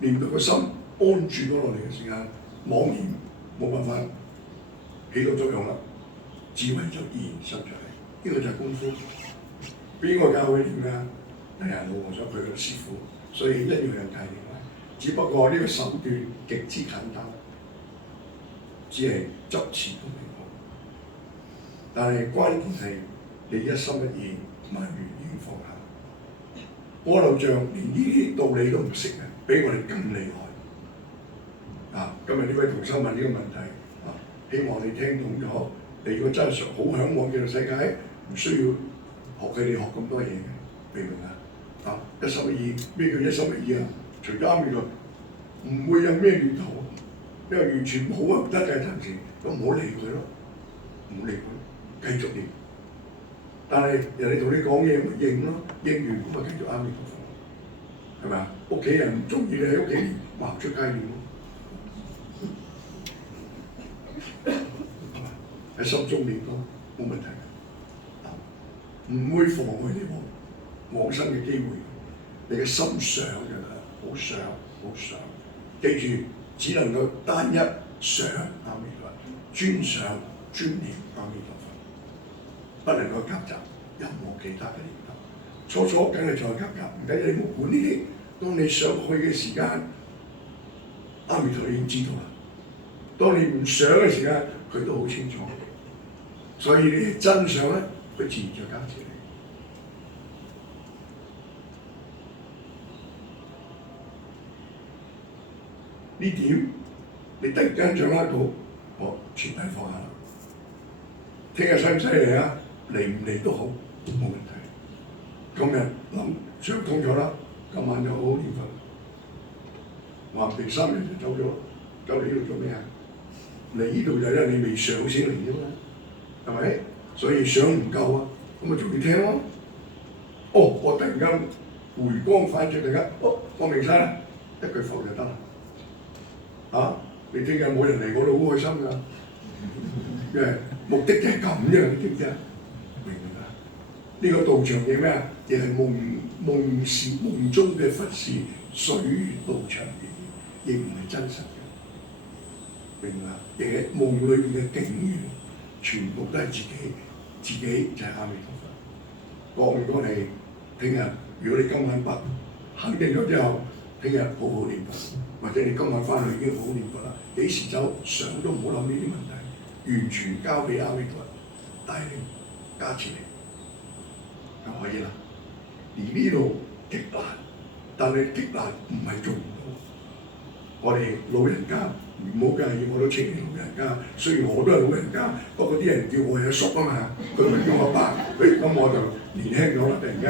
令到個心安住咗落嚟嘅時間，妄言冇辦法起到作用啦，智慧就自然生出嚟。呢個就係功夫。邊個教佢念㗎？係啊，老和尚佢嘅師傅，所以一樣有戒定慧。只不過呢個手段極之簡單，只係執持都未好。但係關鍵係你一心一意，萬緣已經放下。鍋樓像連呢啲道理都唔識嘅，比我哋更厲害。今日呢位同修問呢個問題，希望你聽懂咗。你如果真係好嚮往極樂世界，唔需要學佢哋學咁多嘢嘅，明唔明啊？一心一意，咩叫一心一意啊？除咗阿彌陀，唔會有咩念頭，因為完全冇啊，唔得嘅暫時，咁唔好理佢咯，唔好理佢，繼續念。但係人哋同你講嘢咪應咯，應完咁咪繼續阿彌陀佛，係咪啊？屋企人唔中意你喺屋企念，話出街念咯。喺心中念都冇問題嘅，唔會妨礙你往生嘅機會。你嘅心想就得，好想好想，記住只能夠單一想阿彌陀佛，專想專念阿彌陀佛，不能夠夾雜任何其他嘅念頭。初梗係再夾雜，唔緊要，你唔好管呢啲。當你想去嘅時間，阿彌陀佛已經知道啦。當你唔想嘅時間，佢都好清楚。所以你真想咧，佢自然就加持你。呢點你突然間掌握到，我全體放下啦。聽日使唔使嚟啊？嚟唔嚟都好，冇問題。今日想通咗啦，今晚就好好念佛。話唔定3日就走咗，走嚟呢度做咩啊？嚟呢度就因為你未上先嚟啫嘛，係咪？所以想唔夠啊，咁咪做你聽咯。哦，我突然間回光返照，突然間，我明晒啦，一句佛就得啦。啊，你聽日冇人嚟，我都好開心㗎。因為目的就係咁樣，你知唔知啊？明唔明啊？呢個道場嘅咩啊？亦係夢中嘅佛事，水月道場亦唔係真實嘅，明唔明啊？亦係夢裏面嘅境緣，全部都係自己就係阿彌陀佛。講過你聽日，如果你今晚不肯定咗之後，聽日好好念佛，或者你今晚翻去已經好好念佛啦。幾時走，想都唔好諗呢啲問題，完全交俾阿彌陀佛帶領加持你，就可以啦。而呢度極難，但係極難唔係做唔到。我哋老人家唔好介意，我都稱你老人家。雖然我都係老人家，不過啲人叫我阿叔啊嘛，佢唔叫我爸，咁我就年輕咗啦，突然間。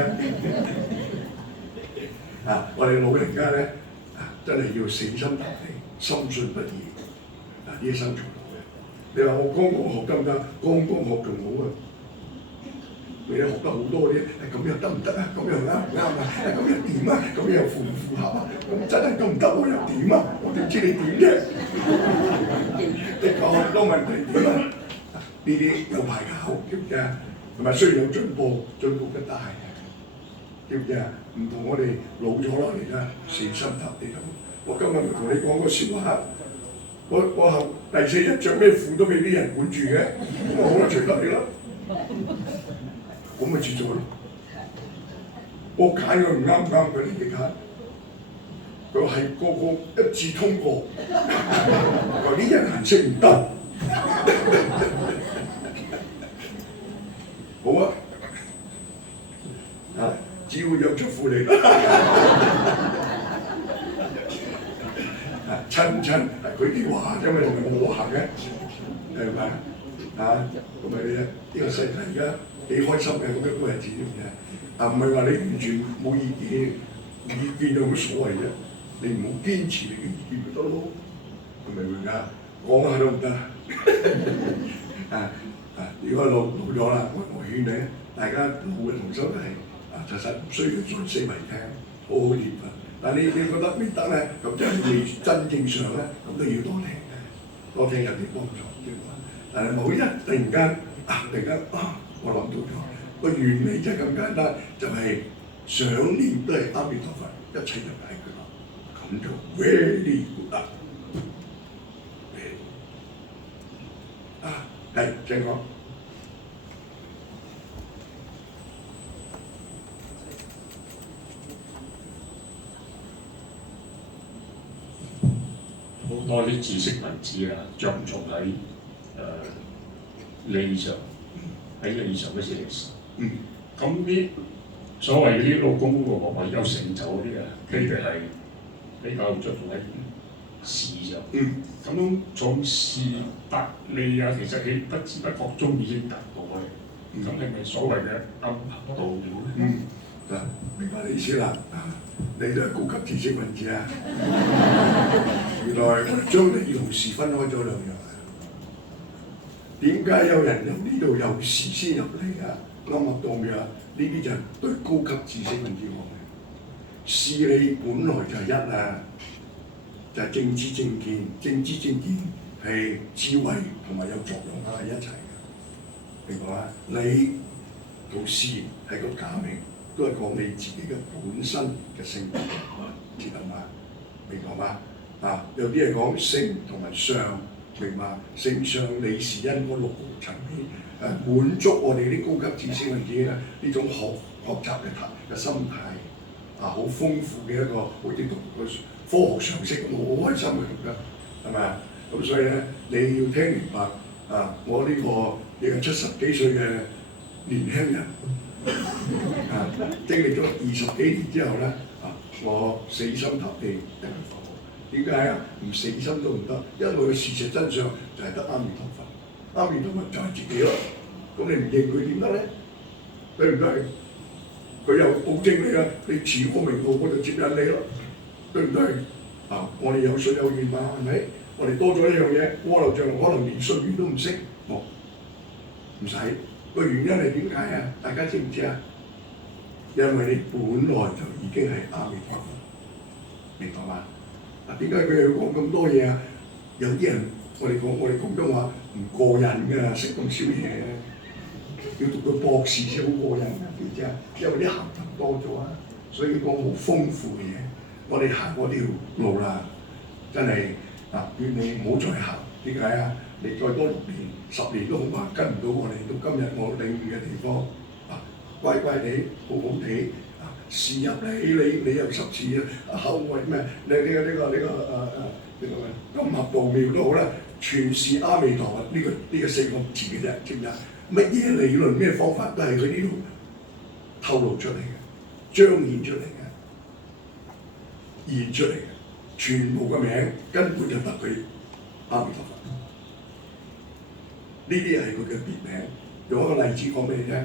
啊，我哋老人家咧真係要死心塌地，深信不疑。呢一生做到嘅。你話我剛剛學得唔得？剛學仲好啊！你學得好多啲，咁又得唔得啊？咁又啱唔啱啊？咁又點啊？咁又符唔符合啊？咁真係得唔得？我又點啊？我點知你點啫？你講咁多問題點啊？呢啲有排搞，知唔知啊？同埋需要有進步得大，知唔知啊？唔同我哋老咗啦，而家死心塌地咁。我今日咪同你講個説話，我後第4日着咩褲都俾啲人管住嘅，咁好啦，隨得你啦。咁咪接咗咯。我揀佢唔啱佢呢啲揀，佢係個一致通過。話啲人顏色唔得，好啊，只要有出乎嚟親佢啲話啫嘛，唔係我行嘅，係咪咁咪呢個世界而家幾開心嘅咁一個日子啫嘛，唔係話你完全冇意見有乜所謂啫？你唔好堅持你嘅意見咪得咯，明唔明啊？講下都唔得如果老咗啦，我勸你大家老嘅同修係其實唔需要再四圍聽，好好念佛。但你覺得未得咧，咁即係你真正上咧，咁都要多聽嘅，多聽有啲幫助。但係冇一突然間我諗到咗個原理就係咁簡單，就係想念都係阿彌陀佛，一切就解決啦。咁就 very good 啦。係請講。好多啲知識分子啊，着重喺理上，喺理上嘅事情。咁啲所謂啲老公公婆婆有成就嗰啲啊，佢哋係比較着重喺事上。咁樣從事達理啊，其實喺不知不覺中已經達到嘅。咁係咪所謂嘅暗合道了咧？明白你意思啦。你都係高級知識分子啊！原來我哋將理同事分開咗兩樣。點解有人由呢度有事先入嚟啊？啱啱當嘅呢啲就係對高級知識分子講嘅。事理本來就係一啊，就係正知正見，正知正見係智慧同埋有作用係一齊嘅。明白嗎？你同事係個假名，都係講你自己嘅本身嘅性格，知道嗎？明白嗎？有啲係講聖同埋上，明白？聖上理事恩嗰6個層面，滿足我哋啲高級知識分子咧呢種學習嘅心態，好豐富嘅一個好似讀科學常識咁，好開心嘅讀得，係咪啊？咁所以咧，你要聽明白我呢個亦係70幾歲嘅年輕人，經歷咗20幾年之後咧，我死心塌地一句佛號。點解啊？唔死心都唔得，因為個事實真相就係得阿彌陀佛，阿彌陀佛就係自己咯。咁你唔認佢點得咧？對唔對？佢又保證你啊，你持我名號我就接引你咯，對唔對？我哋有信有願嘛，係咪？我哋多咗一樣嘢，鍋爐像可能連信願都唔識，唔使。個原因係點解啊？大家知唔知啊？因為你本來就已經係阿彌陀佛，明白嘛？點解佢要講咁多嘢啊？有啲人我哋廣東話唔過癮㗎，識咁少嘢，要讀到博士先好過癮㗎，知唔知啊？因為啲鹹淡多咗啊，所以講好豐富嘅嘢。我哋行嗰條路啦，真係願你唔好再行。點解啊？你再多6年、10年都恐怕跟唔到我哋到今日我領悟嘅地方。乖乖地、好好地事入你又10次後為咩？你呢個金合道廟都好啦，全是阿彌陀佛呢個4個字嘅啫，知唔知啊？乜嘢理論咩方法都係佢呢度透露出嚟嘅，彰顯出嚟嘅，現出嚟嘅，全部嘅名根本就得佢阿彌陀佛。呢啲係佢嘅別名。用一個例子講俾你聽。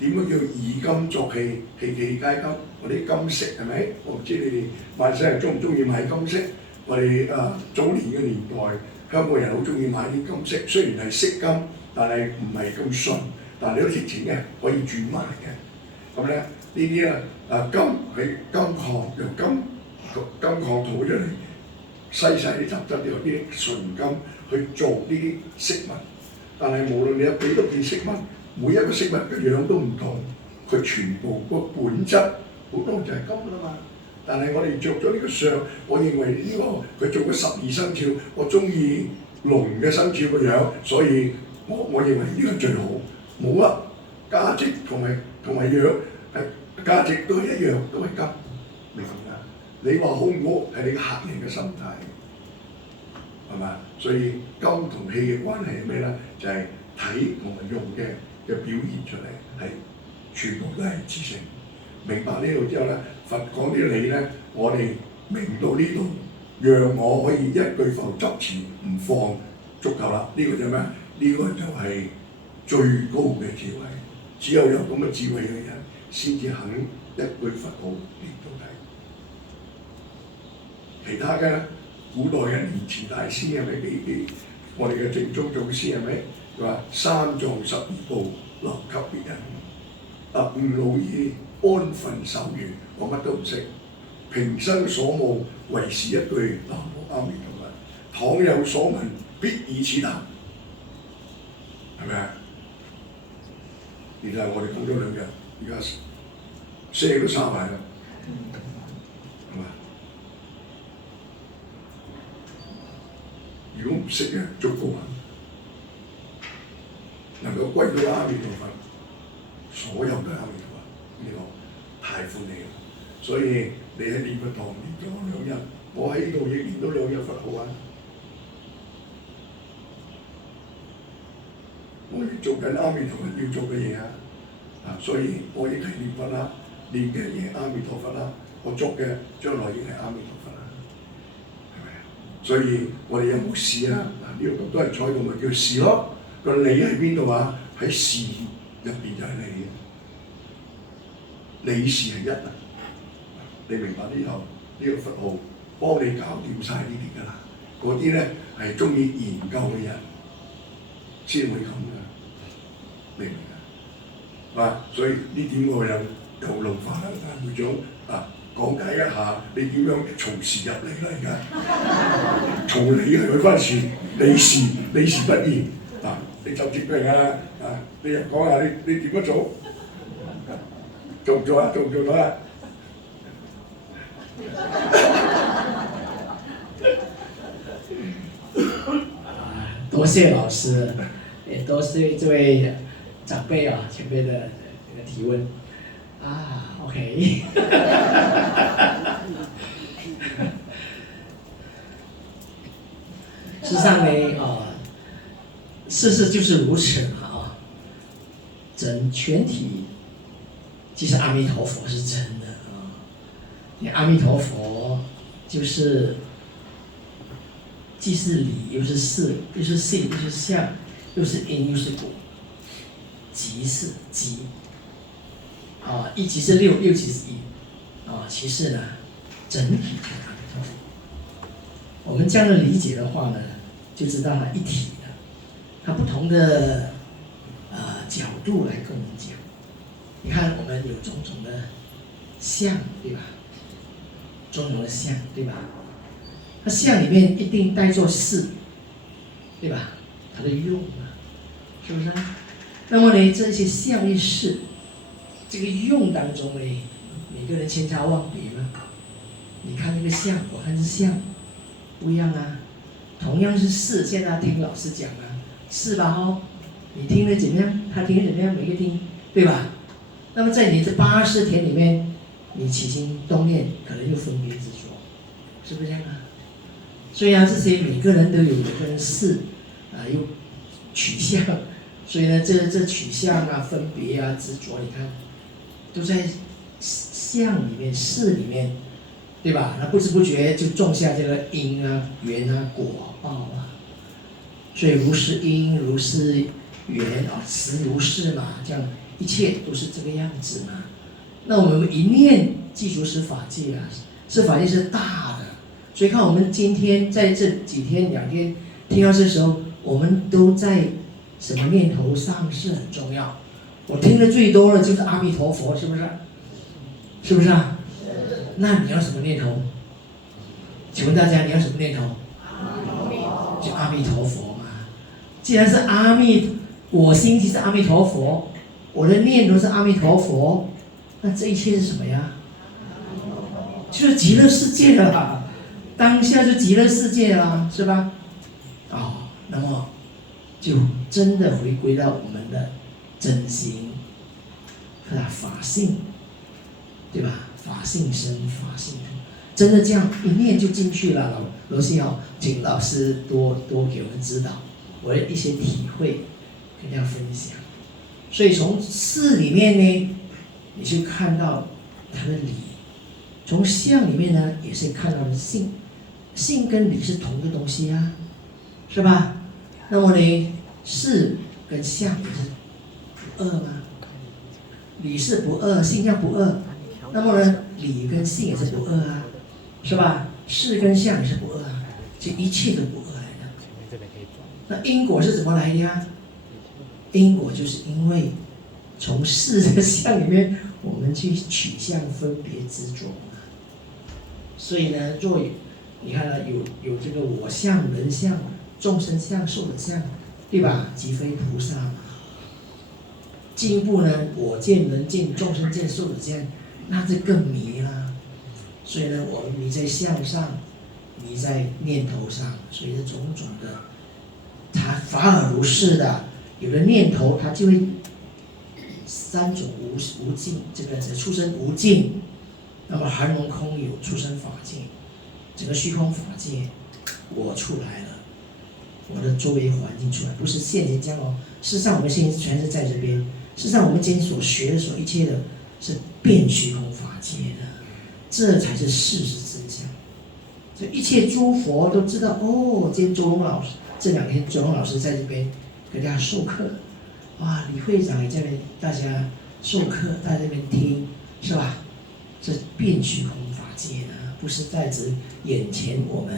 點樣叫以金作器，器器皆金？我啲金飾係咪？我唔知你哋萬世人中唔中意買金飾？我哋早年嘅年代，香港人好中意買啲金飾，雖然係飾金，但係唔係咁純，但係你都值錢嘅，可以轉賣嘅。咁咧呢啲咧金係金礦，由金礦淘出嚟，細細啲雜質，有啲純金去做呢啲飾物。但係無論你有幾多件飾物，每一個飾物嘅樣都唔同，佢全部個本質好多就係金啦嘛。但係我哋着咗呢個相，我認為呢個佢做咗12生肖，我中意龍嘅生肖個樣，所以我認為呢個最好。冇啊，價值同埋樣價值都係一樣，都係金，明唔明啊？你話好唔好係你客人嘅心態，係嘛？所以金同器嘅關係係咩咧？就係睇同埋用嘅表現出嚟，係全部都係知性。明白呢度之後咧，佛講啲理咧，我哋明到呢度，讓我可以一句佛執持唔放，足夠啦。呢個就咩？呢個就係最高嘅智慧。只有咁嘅智慧嘅人，先至肯一句佛號念到底。其他嘅古代嘅蓮池大師係咪幾我哋嘅正宗祖師係咪？佢話3藏12部留給別人，吾老矣安分守願，我乜都唔識，平生所慕唯是一句南無阿彌陀佛。倘有所聞，必以此答，係咪啊？而家我哋講咗2日，而家聲都沙埋啦，係嘛？如果唔識嘅，足夠啊！能夠歸到阿彌陀佛，所有都係阿彌陀佛，呢個太歡喜啦！所以你喺念佛堂念咗2日，我喺呢度亦念咗2日佛號啊！我哋做緊阿彌陀佛要做嘅嘢啊！所以我亦係念佛啦，念嘅嘢阿彌陀佛啦，我作嘅將來亦係阿彌陀佛啦，係咪啊？所以我哋有冇事啊？呢個都係彩度咪叫事咯。個理喺邊度啊？喺事入邊就係理嘅，理事係一啊！你明白呢頭呢個佛號幫你搞掂晒呢啲㗎啦。嗰啲咧係中意研究嘅人先會咁㗎，明唔明啊？所以呢點我有諗法啦，會長講解一下你點樣從事入嚟啦？而家從理係去翻事，理事不易。你就接病啊！你又講下你點樣做？做唔做啊？做唔做到啊？多謝老師，也多謝這位長輩啊前輩的這個提問啊 ，OK 事實上呢，事實就是如此嘛啊，整全體，其實阿彌陀佛是真的啊，阿彌陀佛就是既是理又是事，又是性又是相，又是因又是果，即是即啊，一即是六，六即是一啊，其实呢，整体就是阿弥陀佛。我们这样的理解的话呢，就知道它一体的，它不同的角度来跟我们讲。你看，我们有种种的相，对吧？种种的相，对吧？它相里面一定带作事，对吧？它的用啊，是不是啊？那么呢，这些相与事，这个用当中呢，每个人千差万别嘛。你看这个相，我看是相。不一样啊，同样是事，现在听老师讲啊，是吧？哦，你听得怎么样？他听得怎么样？每个听，对吧？那么在你这80天里面，你起心动念可能又分别执着，是不是这样啊？所以啊，这些每个人都有跟事又取向，所以呢，这取向啊、分别啊、执着，你看都在相里面、事里面。对吧？那不知不觉就种下这个因啊、缘啊、果报啊，所以如是因，如是缘啊，实如是嘛，这样一切都是这个样子嘛。那我们一念记住是法界啊，是法界是大的，所以看我们今天在这几天2天听到这时候，我们都在什么念头上是很重要。我听的最多的就是阿弥陀佛，是不是？是不是啊？那你要什么念头？请问大家，你要什么念头？就阿弥陀佛嘛。既然是阿弥，我心即是阿弥陀佛，我的念头是阿弥陀佛，那这一切是什么呀？就是极乐世界了啦，当下就极乐世界啦，是吧？那么就真的回归到我们的真心，法性，对吧？法性生，法性土，真的这样一念就进去了。罗西哦，请老师多给我们指导，我的一些体会跟大家分享。所以从事里面呢，你就看到它的理；从相里面呢，也是看到了性。性跟理是同一个东西啊，是吧？那么呢，事跟相也是不二吗？理是不二，性相不二。那么呢，理跟性也是不二啊，是吧？事跟相也是不二啊，这一切都不二来的。那因果是怎么来的呀？因果就是因为从事这个相里面，我们去取向、分别、执着嘛。所以呢，你看有这个我相、人相、众生相、寿者相，对吧？即非菩萨嘛。进一步呢，我见、人见、众生见、寿者见。那这更迷了，所以呢，我们迷在相上，迷在念头上，所以这种种的，它法尔如是的，有了念头，它就会3种无尽，这个出生无尽，那么含容空有，出生法界，整个虚空法界，我出来了，我的周围环境出来，不是现前将来，事实上我们现在全是在这边，事实上我们今天所学的所一切的。是变虚空法界的，这才是事实真相。所以一切诸佛都知道哦。今天周龙老师这2天，周龙老师在这边给大家授课，哇，李会长也在那大家授课，大家这边听，是吧？这变虚空法界呢，不是在指眼前我们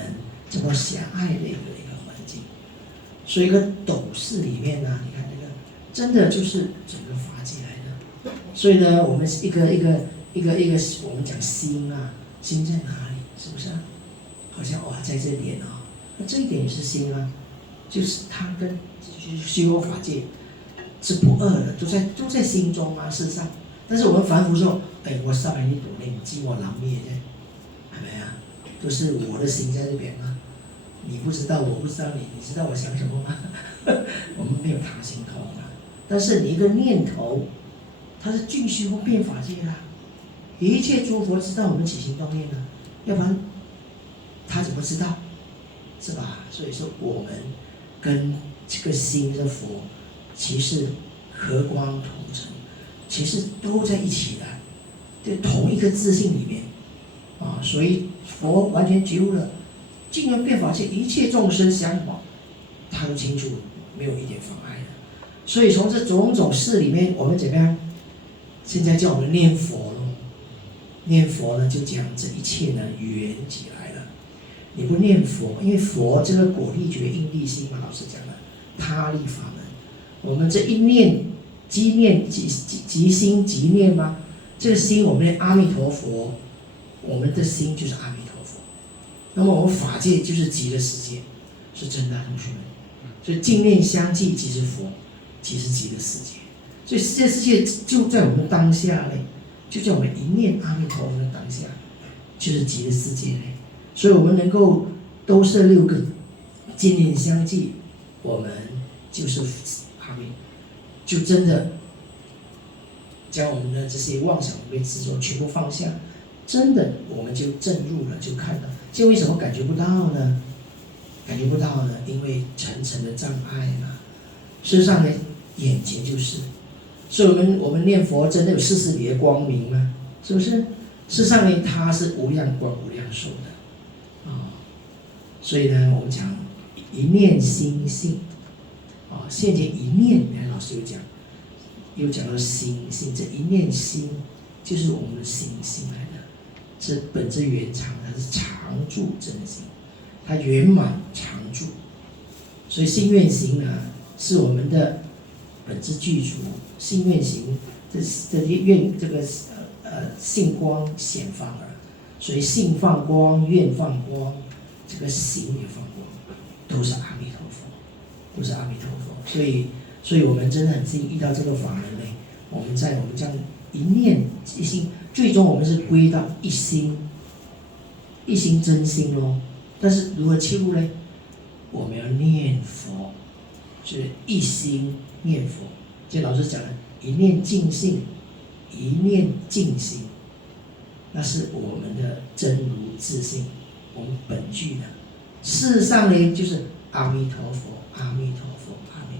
这么狭隘的一个环境。所以一个斗室里面呢，你看这个真的就是整个法界来的。所以呢，我们一个，我们讲心啊，心在哪里？是不是啊？好像哇，在这点啊，那这一点也是心啊。就是他跟虚空法界是不二的，都在心中啊，事实上。但是我们凡夫说，我上来呢度你，唔知我諗咩啫，係咪啊？都是我的心在這邊嘛，你不知道，我不知道你，你知道我想什麼嗎？我們沒有他心通啊。但是你一個念頭，它是盡虛空遍法界啦，一切諸佛知道我們起心動念啊，要不然他怎麼知道？是吧？所以說我們跟這個心的佛，其實和光同塵，其實都在一起的，在同一個自性裡面啊。所以佛完全覺悟了，盡緣遍法界，一切眾生相廣，他都清楚，沒有一點妨礙的。所以從這種種事裡面，我們怎麼樣？現在叫我們念佛咯，念佛呢就將這一切呢圓起來了。你不念佛，因為佛這個果力覺應力心嘛，老師講的他力法門。我們這一念即念即心即念嗎？這個心，我們的阿彌陀佛，我們的心就是阿彌陀佛。那麼我們法界就是極樂世界，是真的同學們。所以淨念相繼即是佛，即是極樂世界。所以世界就在我們當下嘞，就在我們一念阿彌陀佛的當下，就是極樂世界嘞。所以我們能夠都攝六根，淨念相繼，我們就是阿彌，就真的將我們的這些妄想被執着全部放下，真的我們就證入了，就看到。就為什麼感覺不到呢？感覺不到呢？因為層層的障礙嘛。事實上呢，眼前就是。所以我們念佛真的有40里的光明嗎？是不是？事實上呢，它是無量光無量壽的啊。所以呢，我們講一念心性啊，現前一念，老師又講到心性，這一念心就是我們的心性來的，是本質圓常，它是常住真心，它圓滿常住。所以心願行呢，是我們的本質具足。心願行，這願這個性光顯放了，所以性放光，願放光，這個行也放光，都是阿彌陀佛，都是阿彌陀佛。所以我們真的很幸運遇到這個法門呢。我們這樣一念一心，最終我們是歸到一心，一心真心咯。但是如何切入呢？我們要念佛，所以一心念佛。就老師講的，一念淨性，一念淨心，那是我們的真如自性，我們本具的。事實上呢，就是阿彌陀佛，阿彌陀佛，阿彌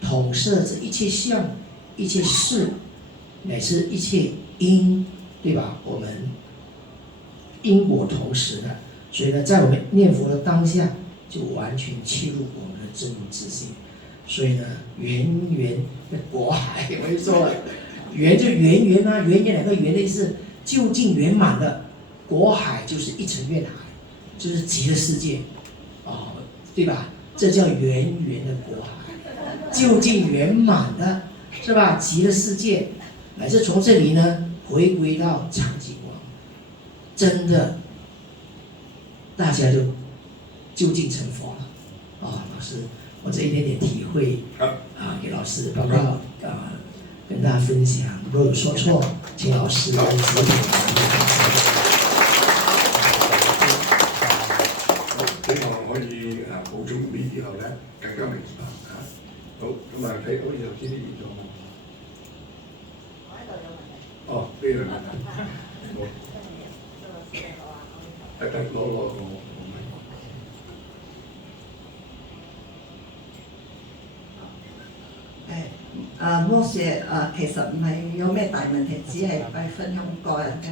陀佛，統攝着一切相、一切事，乃至一切因，對吧？我們因果同時的，所以呢，在我們念佛的當下，就完全切入我們的真如自性。所以呢，圓圓的果海，我就說了，圓就圓圓啊，圓圓兩個圓的意思，究竟圓滿的果海就是一層願海，就是極樂世界，哦，對吧？這叫圓圓的果海，究竟圓滿的，是吧？極樂世界，乃至從這裡呢回歸到常寂光，真的，大家就究竟成佛了，啊，老師。我這一點點體會給老師報告跟大家分享。如果有說錯，請老師指點。希望可以補充啲之後咧，更加明白嚇。好，咁啊睇好似頭先啲現狀。我喺度有問題。哦，呢樣問題。好。得攞。摩士其實唔係有咩大問題，只係分享個人嘅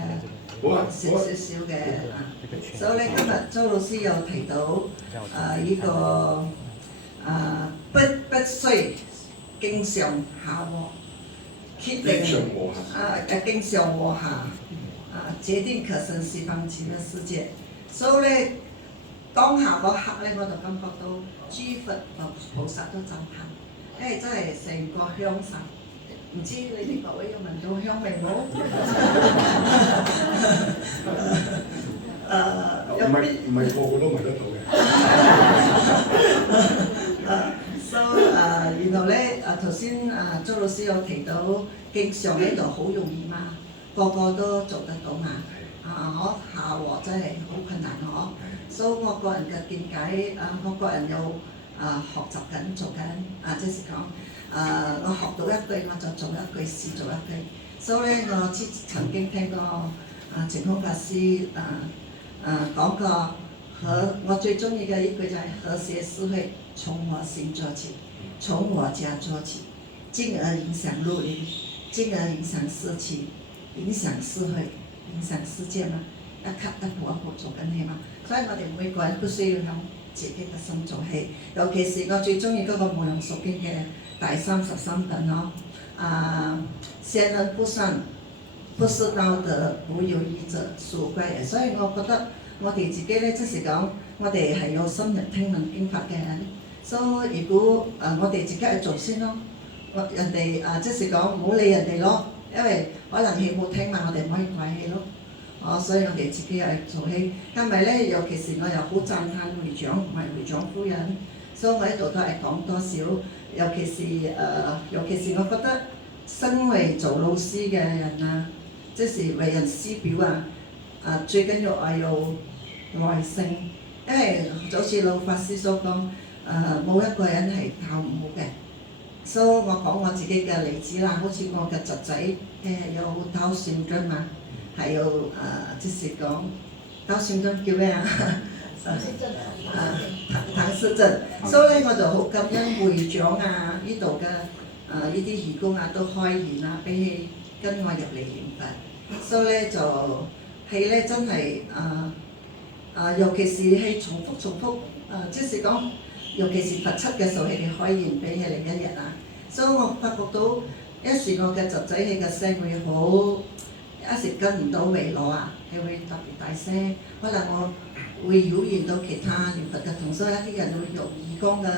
少嘅所以咧，今日周老師又提到呢個不須經上下喎，決定經上和下決定可生西方極樂世界。所以咧，當下嗰刻咧，我就感覺到諸佛菩薩都讚歎。真係成個香神，唔知你哋各位有聞到香味冇？唔係個個都聞得到嘅。咧頭先周老師有提到經常喺度好容易嘛，個個都做得到嘛。我下鑊真係好困難嗬。所以我個人嘅見解我個人有學習緊做緊即係講我學到一句我就做一句，試做一句。所以咧我曾經聽過淨空法師講過，我最中意嘅一句就係和諧社會從我心做起，從我家做起，進而影響路鄰，進而影響社區，影響社會，影響世界嘛。一級一步一步做緊起嘛，所以我哋每個人都需要響自己嘅心做起。尤其是我最中意嗰個無量壽經嘅第33品咯。先人不善，不是道德，無有義者，屬怪也。所以我覺得我哋自己咧，即係講我哋係有深入聽聞經法嘅人。所以如果我哋自己去做先咯，人哋即係講唔好理人哋咯，因為可能佢冇聽嘛，我哋唔可以怪佢咯。所以我哋自己又做起，因為咧，尤其是我又好讚歎會長同埋會長夫人，所以我喺度都係講多少。尤其是我覺得身為做老師嘅人即是為人師表最緊要係有耐性，因為就好似老法師所講，冇一個人係教唔好嘅。所以我講我自己嘅例子啦，好似我嘅侄仔有Down syndrome嘛。還有即是講Down syndrome叫咩唐氏症，所以咧我就好感恩會長呢度嘅呢啲義工都開言俾佢跟我入嚟念佛，所以咧就係咧真係尤其是係重複即是講，尤其是佛七嘅時候，佢哋開言俾佢哋一日所以我發覺到一時我嘅侄仔佢嘅聲會好。一時跟唔到維羅係會特別大聲，可能我會擾亂到其他念佛嘅同修，一啲人會用義工嘅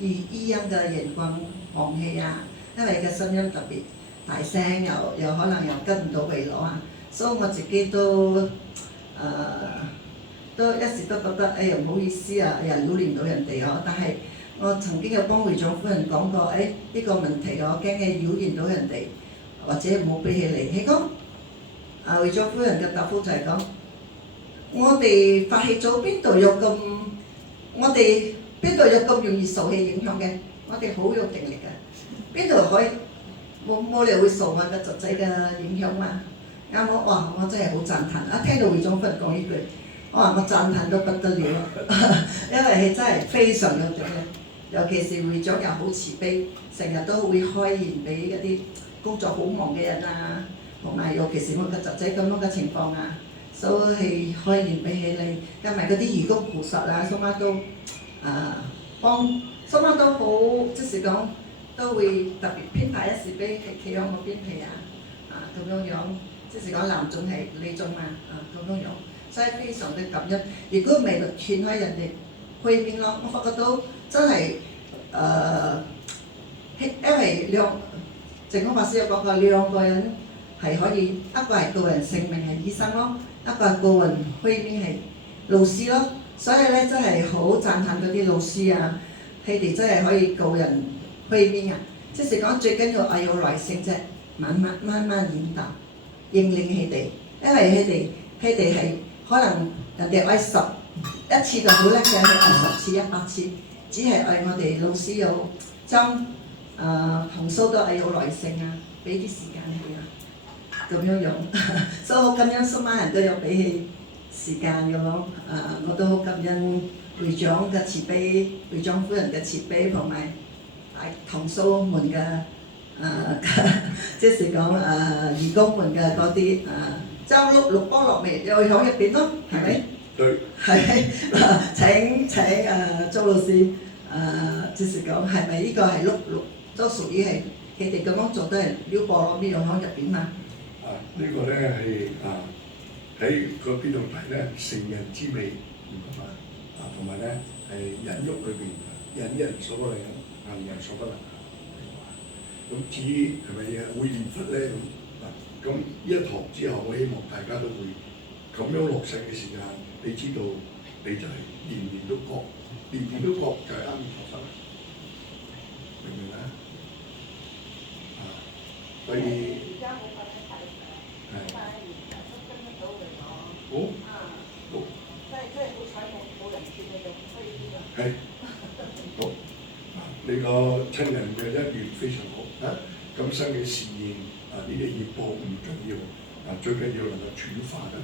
異音嘅熒光放氣因為嘅聲音特別大聲，又可能又跟唔到維羅所以我自己都一時都覺得哎呀唔好意思又擾亂到人哋但係我曾經有幫會長夫人講過，呢個問題我驚佢擾亂到人哋，或者冇俾佢嚟，佢講。會長夫人嘅答覆就係講，我哋發起咗邊度有咁容易受氣影響嘅？我哋好有定力嘅，邊度可以冇理由會受我嘅侄仔嘅影響嘛？啱冇？哇！我真係好讚歎，聽到會長夫人講呢句，我讚歎到不得了，因為佢真係非常有定力，尤其是會長又好慈悲，成日都會開言俾一啲工作好忙嘅人同埋尤其是我嘅侄仔咁樣嘅情況所以開言俾起你，因為嗰啲義工菩薩蘇媽都幫蘇媽都好，即是講都會特別編排一時俾企喺我邊皮咁樣，即是講男眾係女眾咁樣，所以非常的感恩。如果唔係勸開人哋去邊咯，我發覺到真係因為淨空法師有講過兩個人。係可以，一個係個人性命係醫生咯，一個係個人虛名係老師咯。所以咧真係好讚歎嗰啲老師佢哋真係可以告人虛名即係講最緊要係有耐性啫，慢慢引導，認領佢哋，因為佢哋係可能人哋愛10一次就好叻嘅，佢愛10次100次，只係愛我哋老師有將同修都係有耐性俾啲時間佢咁樣，所以好感恩蘇媽人都有俾佢時間嘅咯。我都好感恩會長嘅慈悲，會長夫人嘅慈悲，同埋同修們嘅即係講義工們嘅嗰啲將六波落嚟又喺入邊咯，係咪？對。係請周老師即係講係咪呢個係六都屬於係佢哋咁樣做都係撩波落邊度喺入邊嘛？呢個咧係喺個邊度睇咧，成人之美同埋咧係忍辱裏邊，忍人所不能忍，硬人所不能硬。咁至於係咪會念佛咧咁呢一堂之後，我希望大家都會咁樣落實嘅時間，你知道你就係年年都覺就係阿彌陀佛，明唔明啊？所以係好。係好，你個親人嘅姻緣非常好啊！今生嘅事業呢啲業報唔緊要，最緊要能夠轉化得，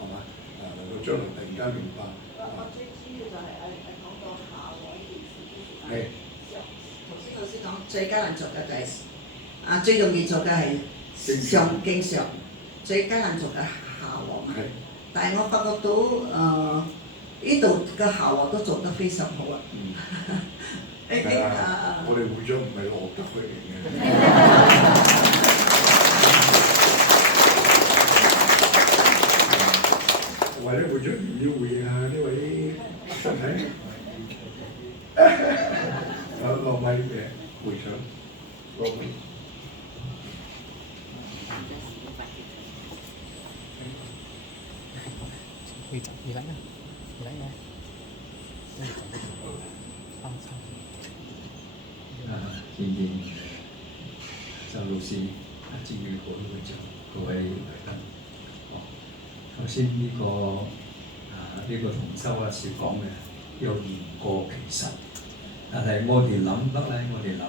係嘛？能夠將來突然間明白。我最主要就係講到下喎呢件事。係。頭先老師講最艱難做嘅就係最容易做嘅係上經上，最艱難做嘅下喎嘛。但係我發覺到呢度嘅下喎都做得非常好啊！我哋會長唔係羅德佢嚟嘅，或者會長唔要回應下呢位身體落米嘅會長，落米。見見周老師、至於會長各位來賓，頭先呢個同修啊所講嘅有言過其實，但係我哋諗得咧，我哋諗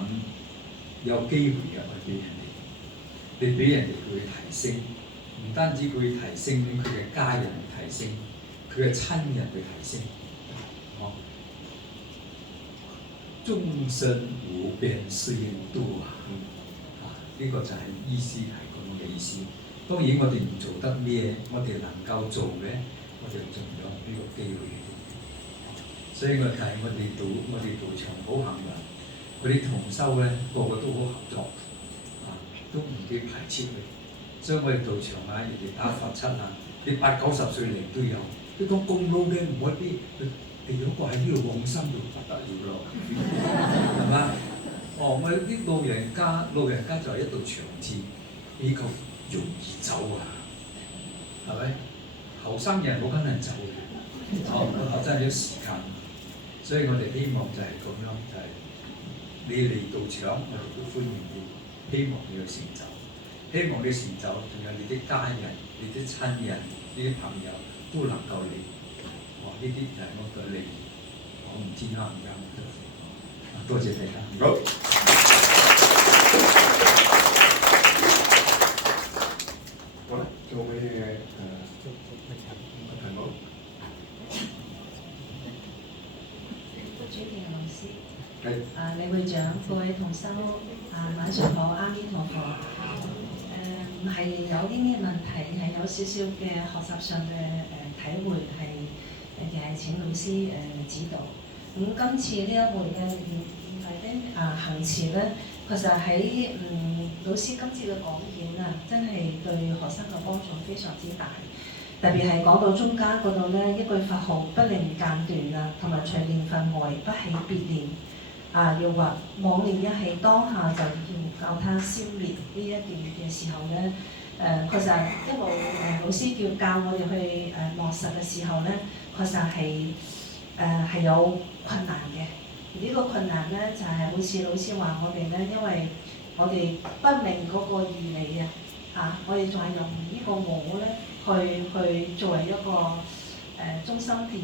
有機會嘅去俾人哋，你俾人哋佢會提升，唔單止佢會提升，佢嘅家人會提升，佢嘅親人會提升，終身無邊誓願度呢個就係意思係咁嘅意思。當然我哋唔做得咩，我哋能夠做嘅，我哋盡量呢個機會。所以我睇我哋道場好幸運，嗰啲同修咧個個都好合作，都唔會排斥佢。所以我哋道場人哋打佛七你80-90歲嚟都有。你講咁老嘅唔可以俾嗰個喺呢度往生度不得了咯，係嘛？我哋啲老人家就係一道長志，呢個容易走係咪？後生人冇可能走嘅，真係要時間。所以我哋希望就係咁樣，就係你嚟道場，我哋都歡迎你，希望你有成就，希望你成就，仲有你啲家人、你啲親人、你啲朋友都能夠嚟。呢啲就係我嘅利益，我唔知啱唔啱。多謝大家。好。好啦，做咩題目？主持人老師，係。李會長，各位同修，晚上好，阿彌陀佛。係有啲咩問題係有少少嘅學習上嘅體會係。亦係請老師指導。今次呢一回嘅免費的行持咧，其實喺老師今次嘅講演真係對學生嘅幫助非常之大。特別係講到中間嗰度咧，一句佛號不令間斷同埋隨念佛外不起別念要話妄念一起，當下就要教他消滅呢一段嘅時候咧。確實一路老師教我哋去落實嘅時候咧，確實係有困難嘅。而呢個困難咧就係好似老師話我哋咧，因為我哋不明嗰個義理我哋仲係用呢個我咧去作為一個中心點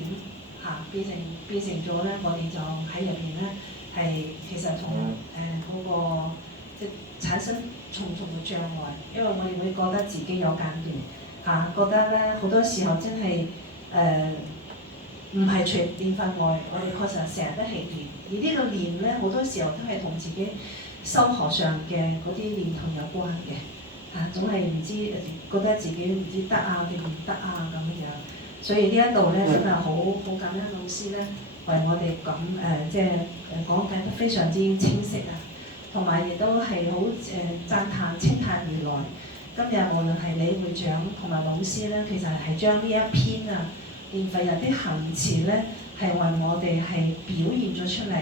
變成咗咧，我哋就喺入邊咧係其實同嗰個即產生重重嘅障礙，因為我哋會覺得自己有間斷覺得咧好多時候真係唔係隨念佛外，我哋確實成日都係念，而呢個念咧好多時候都係同自己修學上嘅嗰啲念頭有關嘅總係唔知覺得自己唔知得定唔得咁樣，所以呢一度咧真係好感恩老師咧為我哋咁即係講解得非常之清晰同埋亦都係好讚歎稱歎如來。今日無論係李會長同埋老師咧，其實係將呢一篇念佛日的行持咧，係為我哋係表現咗出嚟。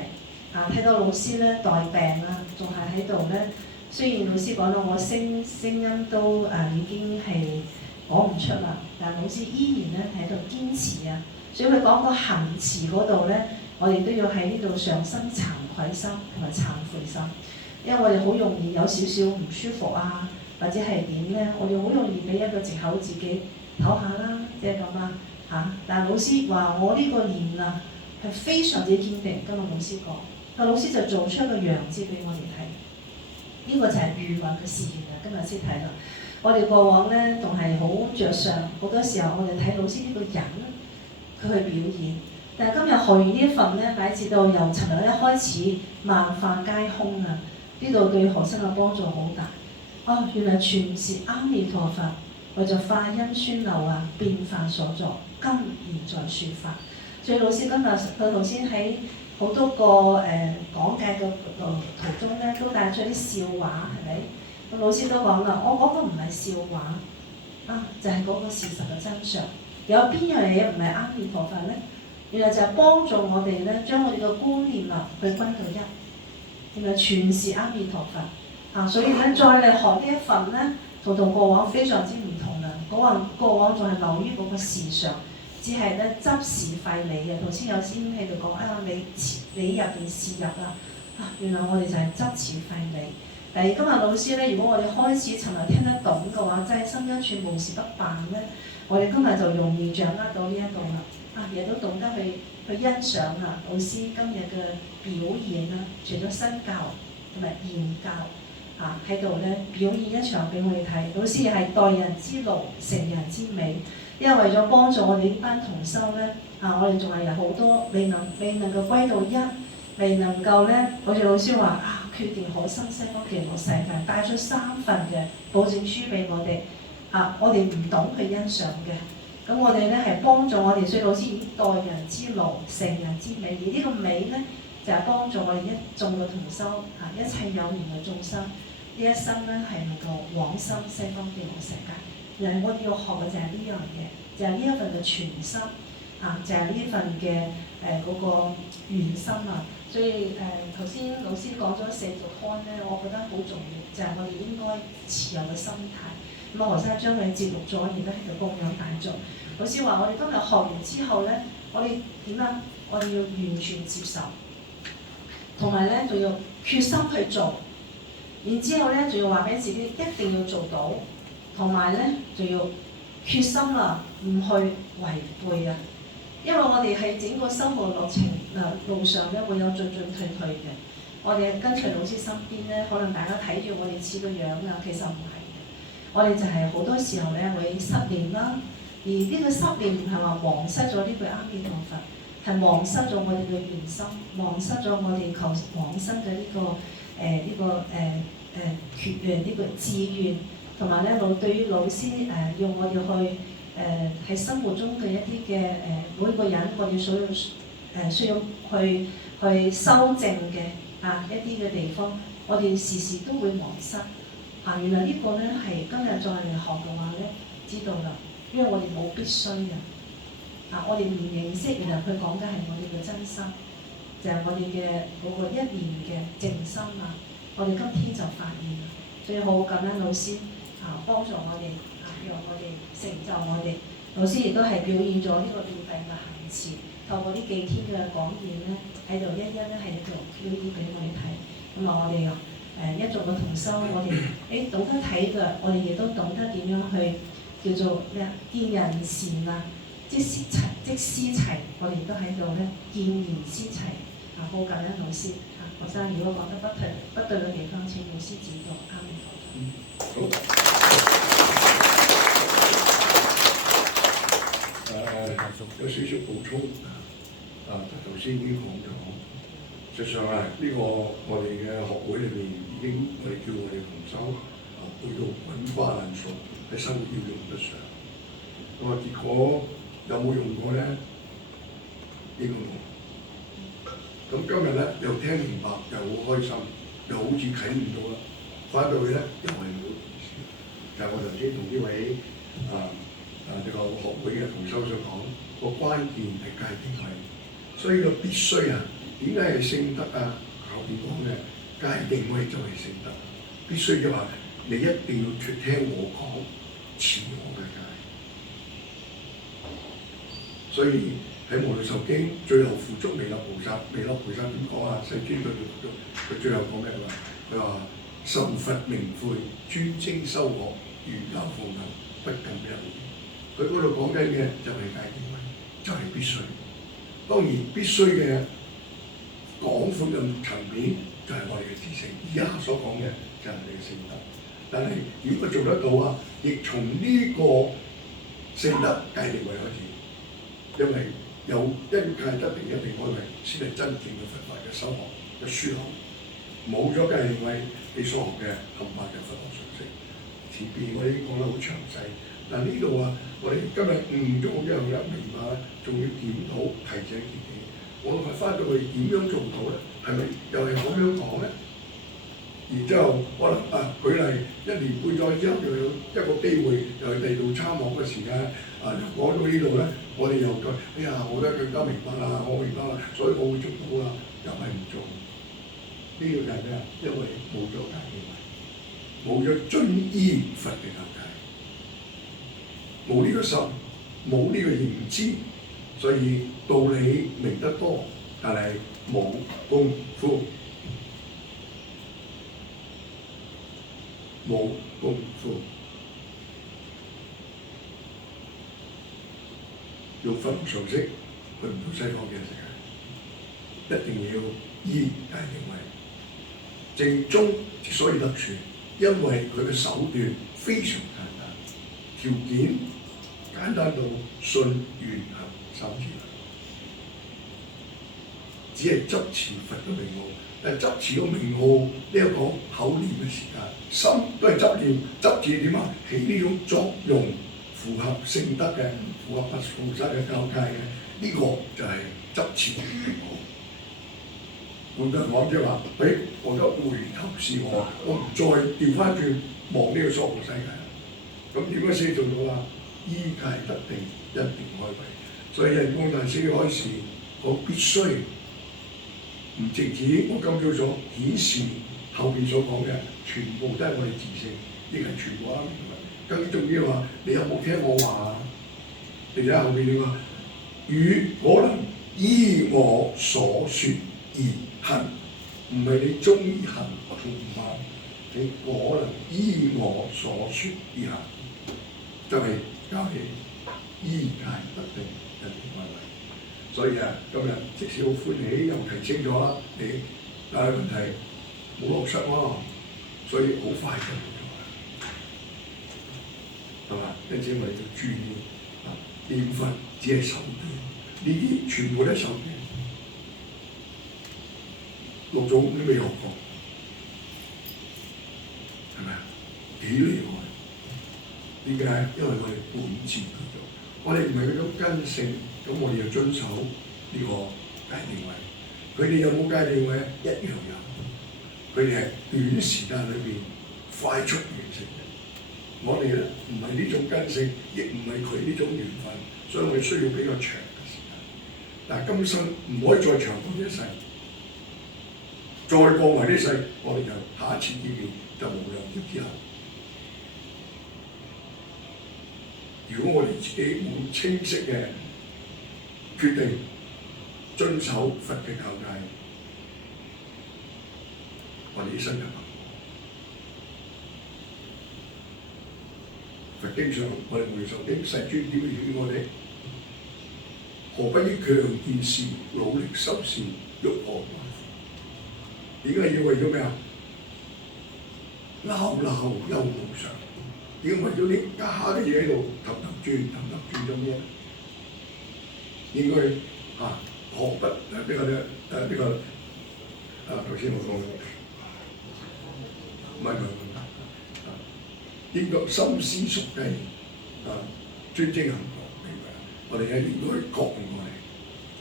睇到老師咧帶病仲係喺度咧。雖然老師講到我聲音都已經係講唔出啦，但老師依然咧喺度堅持所以佢講個行持嗰度咧，我哋都要喺呢度上生慚愧心同埋懺悔心。因為我哋好容易有少少唔舒服啊，或者係點咧，我哋好容易俾一個藉口自己唞下啦，即係咁啊嚇。但係老師話我呢個念啊係非常之堅定，跟個老師講，個老師就做出一個樣子俾我哋睇，呢個就係預運嘅示現啊！今日先睇啦。我哋過往咧仲係好着相，好多時候我哋睇老師呢個人，佢去表演。但係今日學完呢一份咧，乃至到由尋日一開始萬法皆空啊，呢度對學生嘅幫助好大。哦，原來全是阿彌陀佛為咗化因宣流啊，變化所作，今而在説法。所以老師今日佢頭先喺好多個講解嘅途中咧，都帶出啲笑話，係咪？咁老師都講啦，我嗰個唔係笑話啊，就係嗰個事實嘅真相。有邊樣嘢唔係阿彌陀佛咧？原來就係幫助我哋咧，將我哋嘅觀念啊去歸到一，原來全是阿彌陀佛啊！所以咧，再嚟學呢一份咧，同過往非常之唔同啦。過往仲係留於嗰個事上，只係咧執事廢理嘅。頭先有師兄喺度講啊，理入邊事入啦啊！原來我哋就係執事廢理。但係今日老師咧，如果我哋開始尋日聽得懂嘅話，即係心一處無事不辦咧，我哋今日就容易掌握到呢一度啦。啊，亦都懂得去欣賞啊，老師今日嘅表演啦，除咗身教同埋言教啊，喺度咧表演一場俾我哋睇。老師係待人之勞，成人之美，因為為咗幫助我哋呢班同修咧，啊，我哋仲係有好多未能夠歸到一，未能夠咧，好似老師話啊，決定可生西方極樂世界，帶出3份嘅保證書俾我哋啊，我哋唔懂去欣賞嘅。咁我哋咧係幫助我哋，所以老師以待人之勞，成人之美。而呢個美咧就係幫助我哋一眾嘅同修啊，一切有緣嘅眾生，呢一生咧係能夠往生西方極樂世界。原來我哋要學嘅就係呢樣嘢，就係呢一份嘅全心啊，就係呢份嘅嗰個願心啊。所以頭先老師講咗4個 point 咧，我覺得好重要，就係我哋應該持有嘅心態。咁啊，何生將佢節錄咗，而家喺度供養大眾。老師話：我哋今日學完之後咧，我哋點啊？我哋要完全接受，同埋咧仲要決心去做。然之後咧，仲要話俾自己一定要做到，同埋咧仲要決心啦，唔去違背啊！因為我哋喺整個修學路程路上咧，會有進進退退嘅。我哋跟隨老師身邊咧，可能大家睇住我哋似個樣啊，其實唔係。我哋就係好多時候咧會失念啦，而呢個失念唔係話忘失咗呢句阿彌陀佛，係忘失咗我哋嘅願心，忘失咗我哋求往生嘅呢個志願，同埋咧對於老師要我哋去喺生活中嘅一啲嘅每個人我哋需要去修正嘅一啲嘅地方，我哋時時都會忘失。啊，原來呢個咧係今日再嚟學嘅話咧，知道啦，因為我哋冇必須嘅，啊，我哋唔認識，原來佢講嘅係我哋嘅真心，就係我哋嘅嗰個一念嘅靜心啊，我哋今天就發現啦，所以好感恩老師啊，幫助我哋啊，讓我哋成就我哋。老師亦都係表現咗呢個妙諦嘅行持，透過呢幾天嘅講演咧，喺度一咧係度表演俾我哋睇，咁啊我哋又一眾嘅同修，我哋懂得睇嘅，我哋亦都懂得點樣去叫做咩啊？見人善啊，即施齊，我哋都喺度咧見賢思齊啊！好感恩老師啊，學生如果講得不對嘅地方，請老師指導。阿彌陀佛。有少少補充啊，頭先已經講咗。實際上呢個我哋嘅學會裏邊已經我哋叫我哋同修去到滾瓜爛熟，喺生活要用得上。咁啊，結果有冇用過咧？應該冇。咁今日咧又聽明白，又好開心，又好似啟悟到啦。翻到去咧又係冇意思。就係我頭先同呢位呢個學會嘅同修所講，個關鍵係戒定慧，所以個必須啊。點解係聖德啊？後邊講嘅戒定慧就係聖德，必須嘅話，你一定要聽我講，持我嘅戒。所以喺《無量壽經》最後付囑彌勒菩薩，彌勒菩薩點講啊？世尊佢最後講咩話？佢話受佛名誨，專精修學，如教奉行，不近不遠。佢嗰度講緊嘅就係戒定慧，就係必須。當然必須嘅廣闊嘅層面就係我哋嘅知識，以下所講嘅就係你嘅聖德。但係點解做得到啊？亦從呢個聖德戒定慧開始，因為有一戒得定，一定開慧，先係真正嘅佛法嘅修學嘅樞紐。冇咗戒定慧，你所學嘅冚唪唥嘅佛學常識，前邊我已經講得好詳細。但呢度啊，我哋今日誤咗一樣嘢，明白仲要檢討提醒自己。我係翻到去點樣做到咧？係咪又係咁樣講咧？然之後可能舉例1年半載之後，又有一個機會，又係地道參學嘅時間，講到呢度咧，我哋又覺，哎呀，我覺得更加明白啦，我明白啦，所以我會做到啦，又係唔做。呢個就係咩啊？因為冇咗戒定慧，冇咗遵依佛嘅教誡，冇呢個心，冇呢個認知，所以道理明得多，但係冇功夫。冇功夫，用佛學常識去唔到西方嘅世界，一定要依戒定慧。正宗之所以得傳，因為佢嘅手段非常簡單，條件簡單到信願行三字，只係執持佛嘅名號。但執持個名號呢一個口念嘅時間，心都係執念，執住點啊？起呢種作用，符合聖德嘅，符合菩薩嘅教誡嘅，呢個就係執持名號。換句講即係話，我而家回頭是我唔再調翻轉望呢個娑婆世界。咁點樣先做到啊？依戒得定，一定開慧。所以印光大師開始講必須。唔淨止我今朝所顯示後邊所講嘅，全部都係我哋自性，亦係全部啱嘅。更重要話，你有冇聽我話啊？你睇下後邊點話，汝可能依我所説而行，唔係你中意行同唔行，你可能依我所説而行，就係教你依戒得定，一定開慧。所以啊，今日即使好歡喜，又提清咗啦，但係問題冇落實喎，所以好快就冇咗啦，係嘛？因此我哋就注意念佛只係手段，呢啲全部都係手段。六祖都未學過，係咪啊？幾厲害？點解？因為我哋本自具足，我哋唔係嗰種根性。咁我哋就遵守呢個戒定慧，佢哋有冇戒定慧？一樣有，佢哋係短時間裏邊快速完成嘅。我哋咧唔係呢種根性，亦唔係佢呢種緣分，所以我哋需要比較長嘅時間。但係今生唔可以再長過一世，再過埋呢世，我哋就下一次見面就無量劫之後。如果我哋自己冇清晰嘅決定遵守佛嘅教誡，我哋一生就白。佛經上，我哋無量壽經世尊點樣勸我哋？何不於強健時努力修善，欲何愛苦？點解要為咗咩啊？鬧鬧又無常，點解為咗啲假嘅嘢喺度頭轉咗咩？應該學不呢個咧呢個頭先我講嘅，唔係應該深思熟計專精行覺，明白？我哋應該覺悟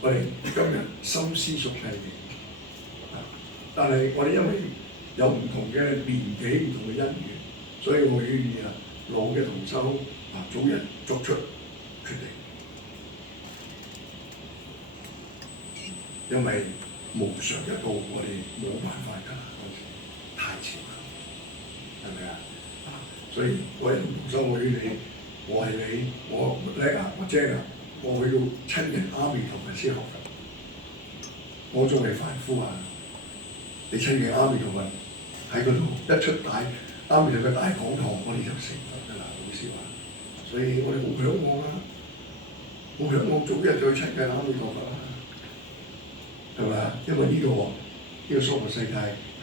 我哋今日深思熟計嘅，但係我哋因為有唔同嘅年紀、唔同嘅因緣，所以我願意老嘅同修早日作出決定。因為無常一到，我哋冇辦法㗎，太遲啦，係咪啊？所以我係同修，我勸你，我係你，我叻啊，我精啊，我去到親近阿彌陀佛先學佛。我仲係凡夫啊！你親近阿彌陀佛喺嗰度一出大阿彌陀佛大講堂，我哋就成佛㗎啦，老師話。所以我哋好向往啊，好向往早日再親近阿彌陀佛啊，係咪？因為呢個娑婆世界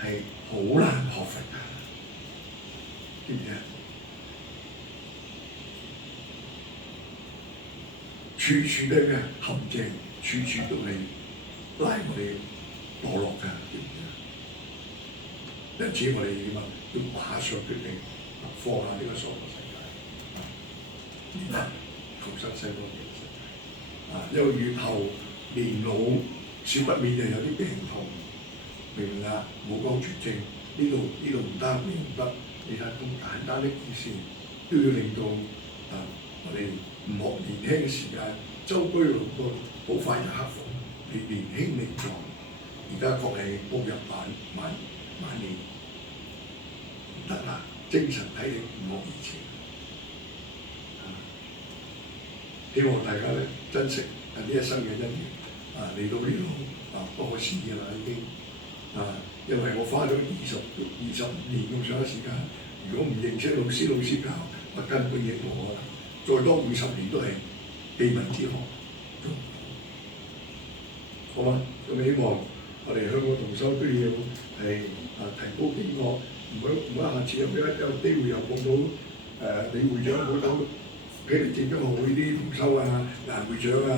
係好難學佛㗎，知唔知啊？處處都係咩陷阱，處處都係拉我哋墮落㗎，知唔知啊？因此我哋要馬上決定放下呢個娑婆世界，重新生活嘅世界。因為越後年老少不免就有啲病痛，明唔明啊？冇講絕症，呢度唔得，呢度唔得。你睇咁簡單的意思，都要令到我哋唔學年輕嘅時間，周居勞頓，好快就克服。你年輕力壯，而家確係步入晚年，唔得啦！精神體力唔學以前。希望大家咧珍惜呢一生嘅姻緣，嚟到呢度不可思議啦已經。因為我花咗20年咁長嘅時間，如果唔認識老師教，我根本亦冇可能。再多50年都係秘密之學。好嘛？咁希望我哋香港同修都要係提高警覺，唔好下次有機會又碰到李會長碰到佢哋正宗學會啲同修啊、顏會長啊，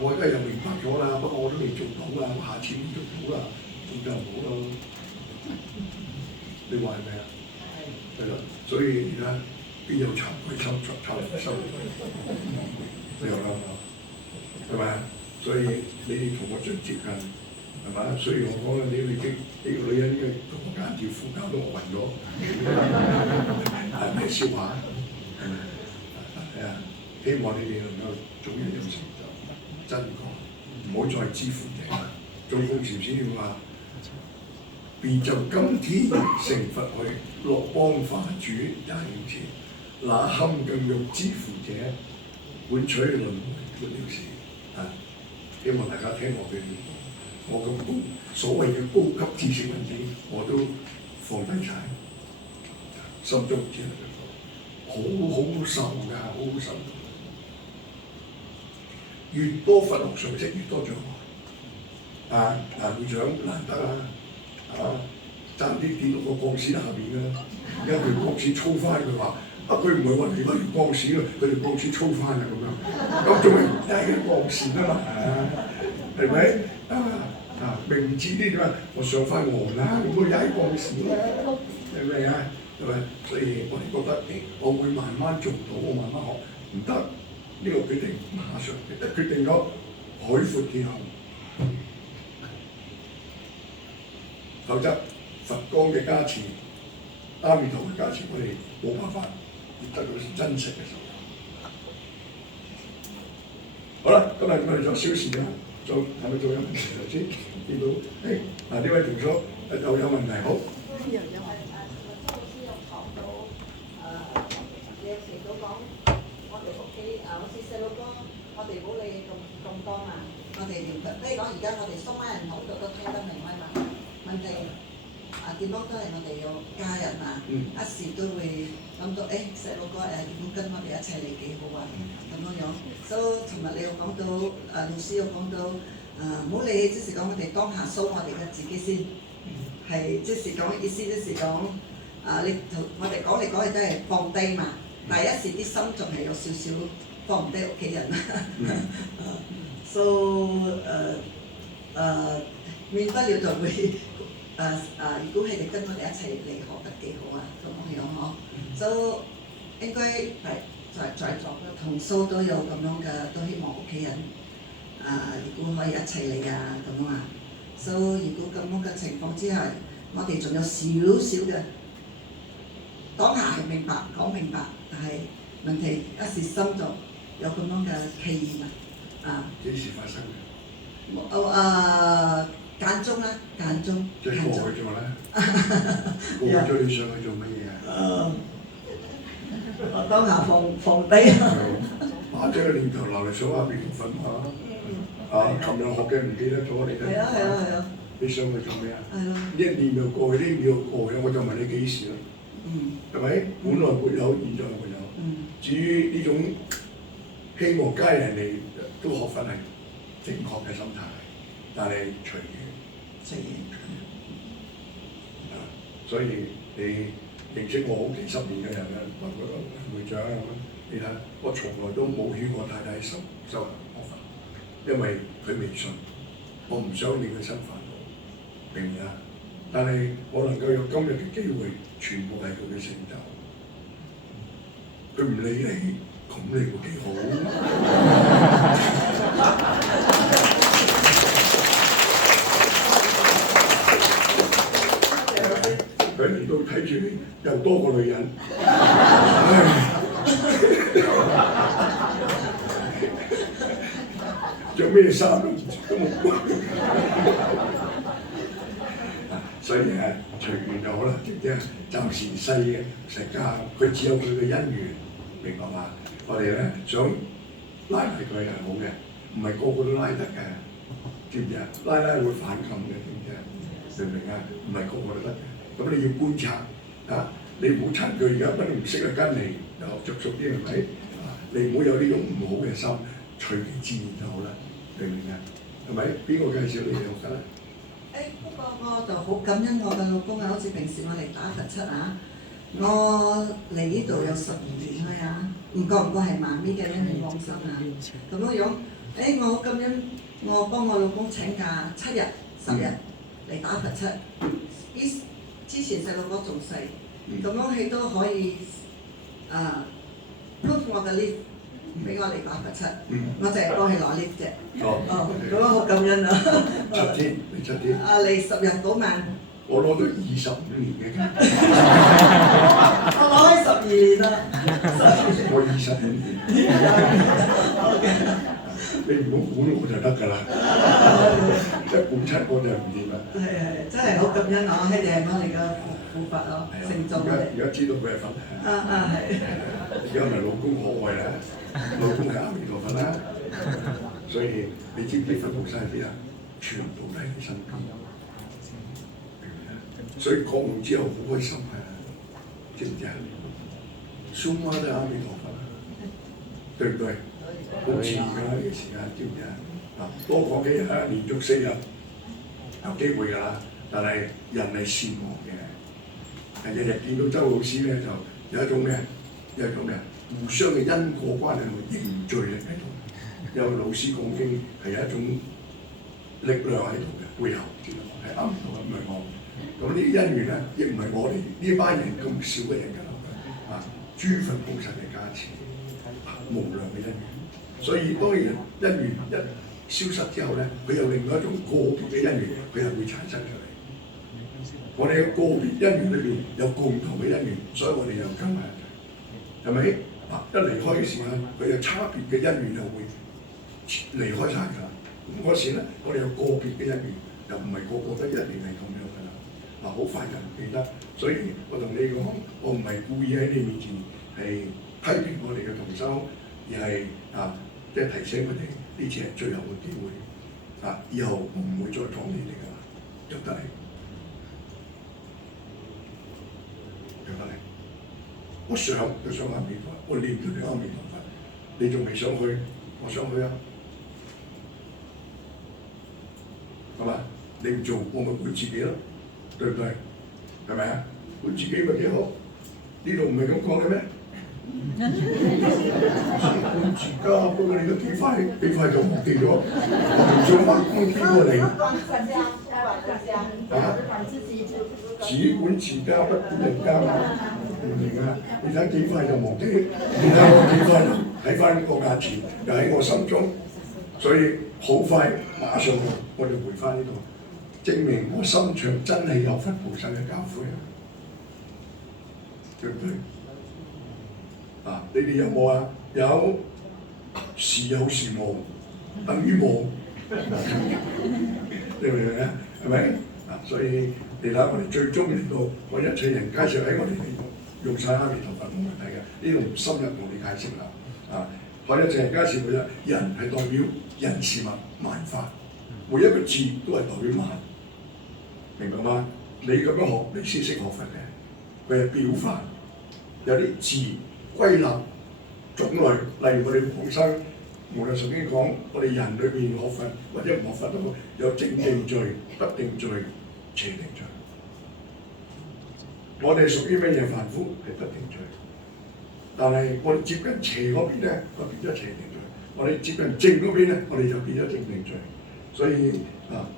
我而家又明白咗啦，不過我都未做到啦，我下次會做到啦，咁就唔好咯。你話係咪啊？係啦，所以而家邊有慚愧收？你又啱唔啱？係咪啊？所以你哋同我最接近，係嘛？雖然我講啦，你個女人嘅同我間條褲搞到我暈咗，係咩笑話？係咪？係啊！希望你哋能夠早日有成就，真講，唔好再支付者。中風禪師點話？別就今天成佛去，樂邦化主也要錢，那堪更欲支付者，本取輪迴沒了事。希望大家聽我嘅我咁高所謂嘅高級知識分子，我都放低晒，心中只能好受㗎，好受。越多佛學常識，越多障礙。會長難得爭啲跌落個鋼絲下邊㗎，因為佢鋼絲粗翻，佢話佢唔係話跌落條鋼絲啦，佢條鋼絲粗翻啊咁樣，咁仲係踩緊鋼線啊嘛，係咪？明知呢啲我上翻岸啦，咁我踩鋼線啦，係咪啊？係咪？所以我哋覺得我會慢慢做到，我慢慢學，唔得呢個決定馬上決定咗海闊天空。否則佛光嘅加持、阿彌陀嘅加持，我哋冇辦法得到真實嘅受用。好啦，今日我哋仲有少時間，係咪仲有問題頭先見到？呢位同學又有問題，好。周老師有講到你有提到講我哋屋企好似細路哥，我哋冇理咁多嘛，我哋連譬如講而家我哋蘇媽人好多都聽得明啊嘛。問題點樣都係我哋有家人啊，一時都會諗到細路哥如果跟我哋一齊嚟幾好啊咁樣。所以尋日你又講到老師又講到唔好理，即是講我哋當下蘇我哋嘅自己先，係即是講意思，即是講你同我哋講嚟講去都係放低嘛，但係一時啲心仲係有少少放唔低屋企人免不了就會如果佢哋跟我哋一齊嚟學得幾好啊，咁樣嗬，所以應該係在座嘅同修都有咁樣嘅，都希望屋企人如果可以一齊嚟啊咁啊，所以如果咁樣嘅情況之下，我哋仲有少少嘅當下係明白講明白，但係問題一時心就有咁樣嘅歧義啊。幾時發生嘅？間中啦，間中。即係過去咗啦。過咗你上去做乜嘢啊？我當下放低。把將個念頭留嚟想阿彌陀佛嘛。琴日學嘅唔記得咗你咧。係啊。你想去做咩啊？係咯。一念又過去，呢念又過去，我就問你幾時啦？係咪？本來沒有，現在沒有。至於呢種希望家人哋都學佛係正確嘅心態，但係隨緣。所以你認識我好幾十年嘅人咧，包括會長咁，你睇我從來都冇勸我太太修學佛，因為佢未信，我唔想令佢生煩惱，明唔明啊？但係我能夠有今日嘅機會，全部係佢嘅成就。佢唔理你，咁你會幾好？佢嚟到睇住你，又多個女人，着咩衫都冇關。所以隨緣就好啦，即係暫時細嘅食家，佢只有佢嘅因緣，明白嘛？我哋咧想拉埋佢係好嘅，唔係個個都拉得嘅，知唔知啊？拉會反感嘅，知唔知啊？明唔明啊？唔係個個都得嘅。咁你要觀察啊！你唔好趁佢而家乜都唔識啊，跟你又着數啲係咪？你唔好有呢種唔好嘅心，隨其自然就好啦，明唔明啊？係咪？邊個介紹你學㗎咧？不過我就好感恩我嘅老公啊，好似平時我嚟打佛七啊，我嚟呢度有12年啦呀，唔覺係媽咪嘅因緣往生啊，咁樣。我好感恩，我幫我老公請假7日10日嚟打佛七。之前細路哥仲細，咁樣佢都可以proof 我嘅 lift 俾我嚟打佛七，我就係幫佢攞 lift 啫。咁樣好感恩啊！7天，你7天。嚟10日嗰晚。我攞咗25年嘅假。我攞開12年啦。我25年。你唔好管我就得㗎啦，一管7我就唔掂啦。係，真係好感恩啊！佢哋係我哋嘅護法咯，聖眾嘅。而家知道佢係佛。係。而家咪老公可愛啦，老公係阿彌陀佛啦，所以你知唔知佛菩薩喺邊啊？全部都喺你身邊，所以講完之後好開心啊！知唔知啊？蘇媽都係阿彌陀佛，對唔對？好自然㗎啦，呢個時間知唔知啊？多講幾日啊，連續4日有機會㗎啦。但係人係善忘嘅，日日見到周老師咧，就有一種咩？互相嘅因果關係同凝聚力喺度。有老師講經係有一種力量喺度嘅背後，知道係啱唔啱？唔係我。咁呢啲因緣咧，亦唔係我哋呢班人咁少嘅人㗎啦。諸佛菩薩嘅加持，無量嘅因緣。所以當然因緣一消失之後咧，佢有另外一種個別嘅因緣，佢又會產生出嚟。我哋嘅個別因緣裏邊有共同嘅因緣，所以我哋又加埋一齊，係咪？一離開嘅時間，佢有差別嘅因緣又會離開晒㗎。咁嗰時咧，我哋有個別嘅因緣，又唔係個個都一年係咁樣㗎啦。好快就唔記得，所以我同你講，我唔係故意喺你面前係批評我哋嘅同修，而係即係提醒佢哋呢次係最後嘅機會，以後我唔會再講你哋㗎啦，入得嚟，入得嚟。我想就想阿彌陀佛，我念住你阿彌陀佛，你仲未想去？我想去啊，係嘛？你唔做，我咪管自己咯，對唔對？係咪啊？管自己咪幾好？呢度唔係咁講嘅咩？管自家，不過你都幾快就忘記咗，唔想翻工邊個嚟？只管自家不管人家，唔明啊？你睇幾快就忘記，你睇我幾快睇翻個眼前，又喺我心中，所以好快馬上我就回翻呢度，證明我心腸真係有佛菩薩嘅教誨啊！對唔對？你哋有冇啊？有時有時無，等於冇，你明唔明啊？係咪？所以你睇我哋最終嚟到，我一切人介紹喺我哋嚟用晒阿彌陀佛冇問題嘅，呢度唔深入同你解釋啦。我哋淨係介紹佢啦，人係代表人事物萬法，每一個字都係代表萬，明白嗎？你咁樣學，你先識學佛嘅，佢係表法，有啲字歸納種類，例如我哋黃生，無論曾經講，我哋人裏邊學佛或者唔學佛都好，有正定罪、不定罪、邪定罪。我哋屬於咩嘢凡夫？係不定罪。但係我哋接近邪嗰邊咧，就變咗邪定罪；我哋接近正嗰邊咧，我哋就變咗正定罪。所以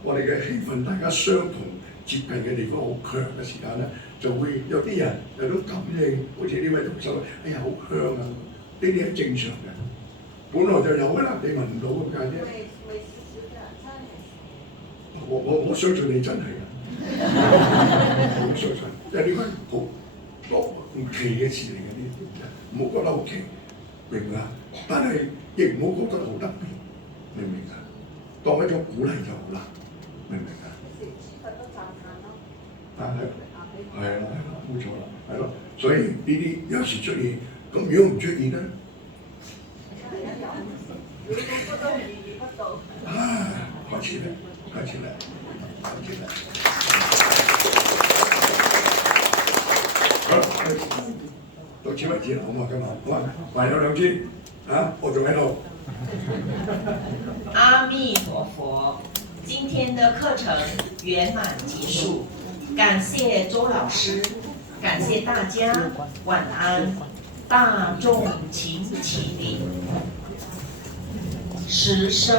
我哋嘅氣氛大家相同接近嘅地方好強嘅時間咧，就會有啲人有種感應，好似呢位同修，哎呀好香啊！呢啲係正常嘅，本來就有㗎啦，你聞唔到咁解啫。我相信你真係㗎，我相信，因為呢個係好奇嘅事嚟嘅呢啲嘢，唔好覺得好奇，明唔明啊？但係亦唔好覺得好特別，明唔明啊？當一種鼓勵就好啦，明唔明啊？係啦，冇錯啦，係咯，所以呢啲有時出現，咁如果唔出現咧，開始啦。好，到此為止啦，好嘛？今日好啊，還有2支我仲喺度。阿弥陀佛，今天的課程圓滿結束，感謝周老師，感謝大家，晚安，大眾請起立，10聲。